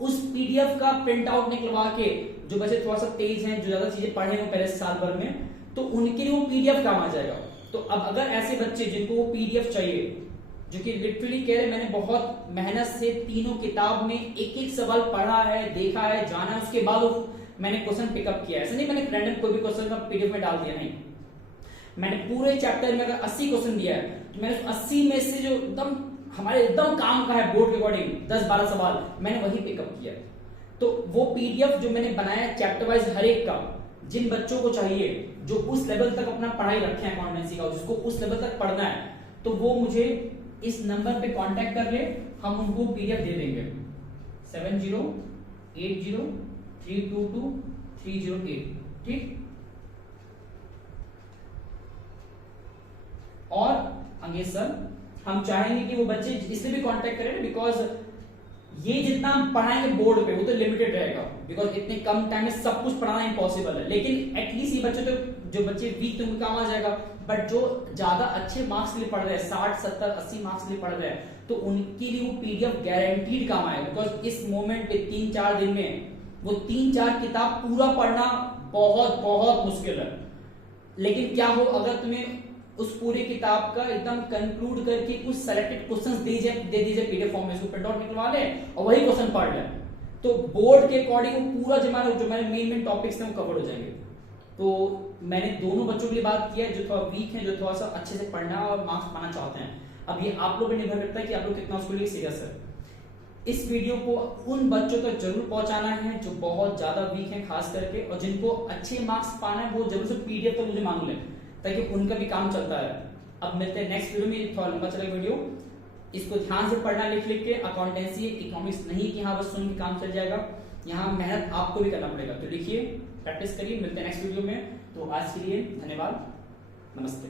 उस पीडीएफ का प्रिंट आउट निकलवा के जो बच्चे थोड़ा सा तेज हैं, जो ज्यादा चीजें पढ़े हो पहले साल भर में, तो उनके लिए वो पीडीएफ काम आ जाएगा। तो अब अगर ऐसे बच्चे जिनको वो पीडीएफ चाहिए, जो कि लिटरली कह रहे मैंने बहुत मेहनत से तीनों किताब में एक एक सवाल पढ़ा है, देखा है, जाना है, उसके बाद मैंने क्वेश्चन पिकअप किया। ऐसा नहीं मैंने रैंडम कोई भी क्वेश्चन का पीडीएफ में डाल दिया, नहीं। मैंने पूरे चैप्टर में अगर 80 क्वेश्चन दिया है तो मैंने 80 में से जो एकदम हमारे एकदम काम का है बोर्ड के अकॉर्डिंग 10-12 सवाल मैंने वही पिकअप किया। तो वो पीडीएफ जो मैंने बनाया चैप्टर वाइज हर एक का, जिन बच्चों को चाहिए जो उस लेवल तक अपना पढ़ाई रखे हैं अकाउंटेंसी का, जिसको उस लेवल तक पढ़ना है, तो वो मुझे इस नंबर पे कांटेक्ट कर ले, हम उनको पीडीएफ दे देंगे 7080322308, ठीक। और अंगेज सर, हम चाहेंगे कि वो बच्चे इसलिए भी कांटेक्ट करें बिकॉज ये जितना हम पढ़ाएंगे बोर्ड पे वो तो लिमिटेड रहेगा, बिकॉज इतने कम टाइम में सब कुछ पढ़ाना इम्पॉसिबल है। लेकिन एटलीस्ट ये बच्चे तो, जो बच्चे वीक तो उनका काम आ जाएगा, बट जो ज्यादा अच्छे मार्क्स के लिए पढ़ रहे हैं, 60 70 80 मार्क्स के लिए पढ़ रहे हैं, तो उनके लिए वो पीडीएफ गारंटीड काम आएगा। बिकॉज इस मोमेंट पे 3-4 दिन में वो 3-4 किताब पूरा पढ़ना बहुत बहुत मुश्किल है। लेकिन क्या हो अगर तुम्हें उस पूरी किताब का एकदम कंक्लूड करके कुछ सेलेक्टेड क्वेश्चंस दे दीजिए पीडीएफ फॉर्म में, उसको प्रिंट आउट निकलवा ले और वही क्वेश्चन पढ़ ले, तो बोर्ड के अकॉर्डिंग वो पूरा जो हमारे मेन टॉपिक्स हैं वो कवर हो जाएंगे। तो मैंने दोनों बच्चों के लिए बात किया है, जो थोड़ा वीक है, जो थोड़ा सा अच्छे से पढ़ना और मार्क्स पाना चाहते हैं। अब ये आप लोग पर निर्भर करता है कि आप लोग कितना उसके लिए सीरियस है। इस वीडियो को उन बच्चों तक जरूर पहुंचाना है जो बहुत ज्यादा वीक हैं खास करके, और जिनको अच्छे मार्क्स पाना है वो जरूर से पीडीएफ तो मुझे मांग लें, ताकि उनका भी काम चलता है। अब मिलते हैं नेक्स्ट वीडियो में, थोड़ा लंबा चलेगा वीडियो, इसको ध्यान से पढ़ना लिख के। अकाउंटेंसी इकोनॉमिक्स नहीं कि हाँ बस सुन के काम चल जाएगा, यहाँ मेहनत आपको भी करना पड़ेगा। तो लिखिए, प्रैक्टिस करिए, मिलते हैं नेक्स्ट वीडियो में। तो आज के लिए धन्यवाद, नमस्ते।